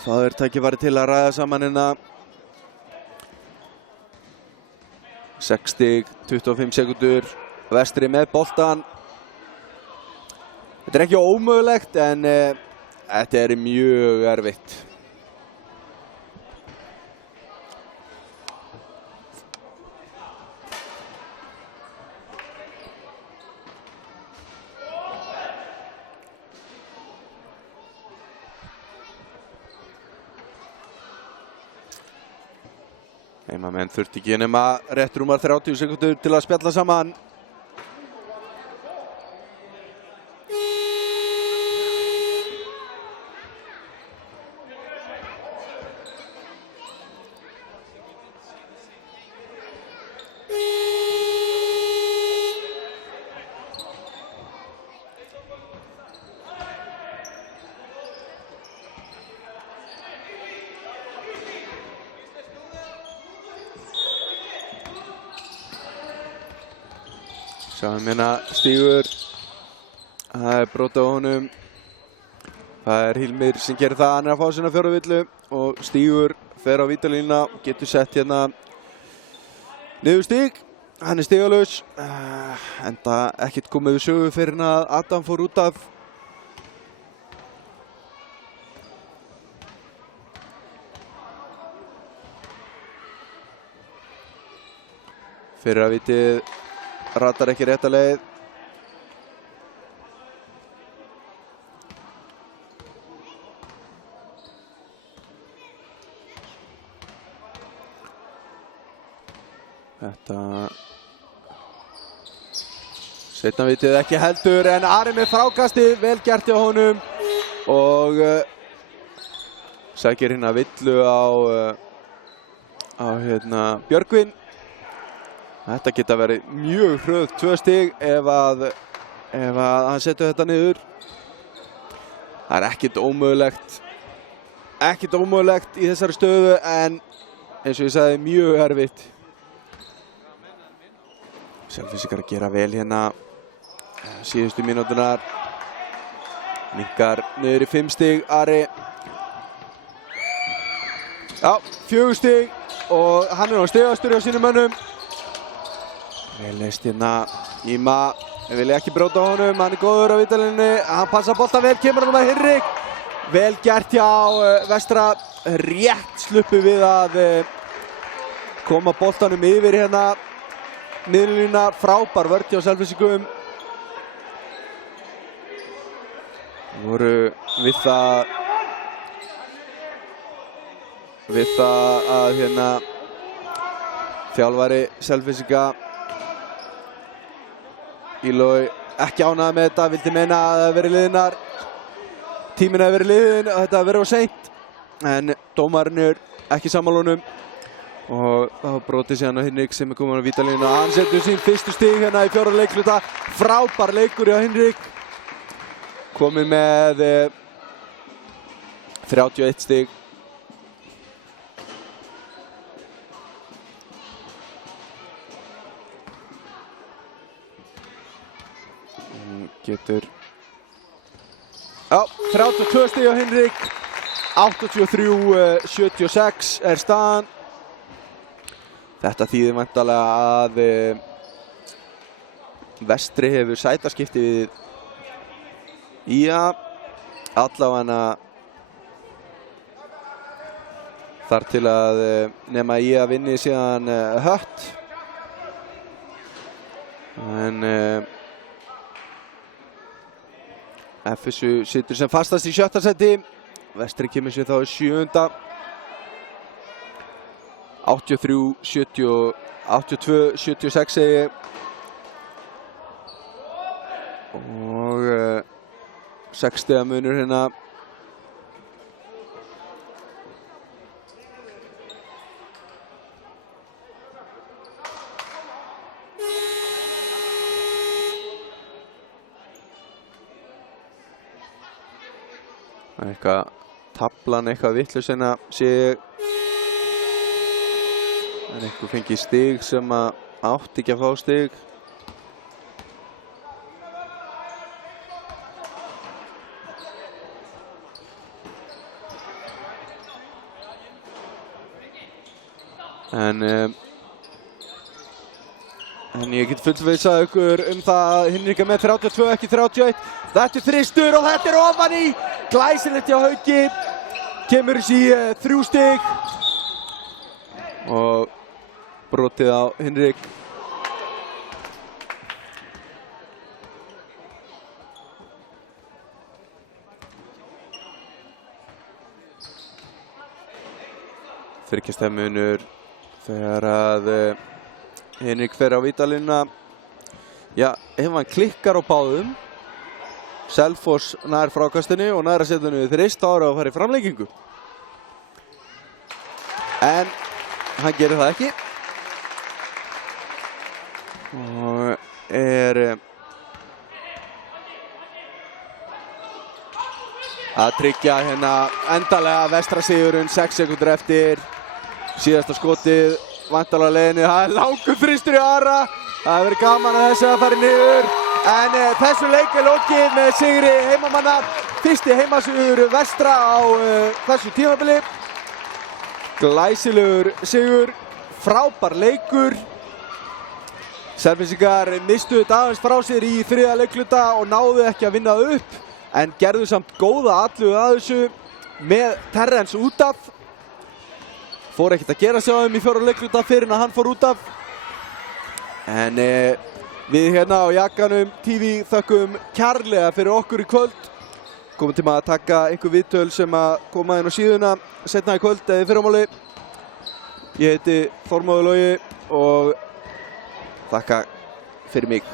það er tækifæri til að ræða saman hérna. 6 stig, 25 sekúndur. Vestri með boltan. Þetta er ekki ómögulegt, en þetta er mjög erfitt. Heimamenn þurfti ekki nema rétt rúmar 30 sekúndur til að spjalla saman. Sjáum hérna Stígur, það brot á honum, það Hilmir sem gerir það, hann að fá sína 4. villu og Stígur fer á vítalínuna og getur sett hérna niður Stíg, hann stigalaus, enda ekkert komið við sögu fyrir að Adam fór út af. Fyrra vitið ratar ekki rétta leið. Þetta seinna vitið ekki heldur en Ari með frákasti, vel gert hjá honum og sækir hérna villu á Björgvin. Þetta geta verið mjög hröð 2 stig ef að hann setur þetta niður. Það er ekkert ómögulegt í þessari stöðu en eins og ég sagði mjög erfitt. Selfyssingar að gera vel hérna síðustu mínúturnar. Minnkar niður í 5 stig, Ari. Já, 4 stig og hann er á stigastur hjá sínum mönnum. Vel leist hérna Íma, við vilja ekki bróta á honum, hann er góður á vítalínunni, hann passar bolta vel, kemur hann með Hinrik. Vel gert hjá Vestra, rétt sluppu við að koma boltanum yfir hérna miðlínuna, frábær vörn hjá Selfyssingum. Voru við það að hérna þjálfari Selfyssinga Ílói ekki ánægður með þetta, vildi meina að það veri liðnar. Tíminn hefði verið liðin og þetta hefði verið of seint. En dómarinn er ekki sammála honum. Og það brotið síðan á Hinrik sem er komin á vítalínuna. Hann setur sín 1. stig hérna í 4. leikluta. Frábær leikur hjá Hinrik. Komin með 31 stig. Getur 32 stig á Hinrik, 83-76 er staðan. Þetta þýðir væntanlega að Vestri hefur sætaskipti við Ía, allavega þar til að nema Ía vinni síðan Hött. En FSU situr sem fastast í 7. sæti, Vestri kemur sér þá í 7. 82-76 segi ég. Og 6 stiga munur hérna. Tablan eitthvað vitlaus hérna sé ég. En einhver fengið stig sem átti ekki að fá stig. En ég get fullvissað ykkur það að Hinrik með 32, ekki 31. Þetta þristur og þetta ofan í. Glæsilegt hjá Hauki. Kemur í 3 stig. Og brotið á Hinrik. Þriggja stiga munur, þegar að Henrik fer á vítalínuna. Já, ef hann klikkar á báðum, Selfoss nær frákastinu og nær að setja henni við þrist, þá er það að fara í framlengingu. En hann gerir það ekki. Og að tryggja hérna endalega Vestra sigurinn, 6 sekúndur eftir. Síðasta skotið, væntanlega leiðinni, það er langur þristur í Ara. Það hefur verið gaman að þessu að fara niður. En þessu leik er lokið með sigri heimamanna. Fyrsti heimasigur Vestra á þessu tímabili. Glæsilegur sigur, frábær leikur. Selfyssingar mistuðu aðeins frá sér í þriðja leikluta og náðu ekki að vinna það upp. En gerðu samt góða atlögu að þessu með Terrence út af. Fór ekkert að gera sig á þeim í fjórða leikluta fyrir en hann fór út af. En við hérna á Jakkanum TV þökkum kærlega fyrir okkur í kvöld. Komum tíma að taka einhver viðtöl sem að koma inn á síðuna seinna í kvöld eða í fyrramáli. Ég heiti Þormóður Logi og þakka fyrir mig.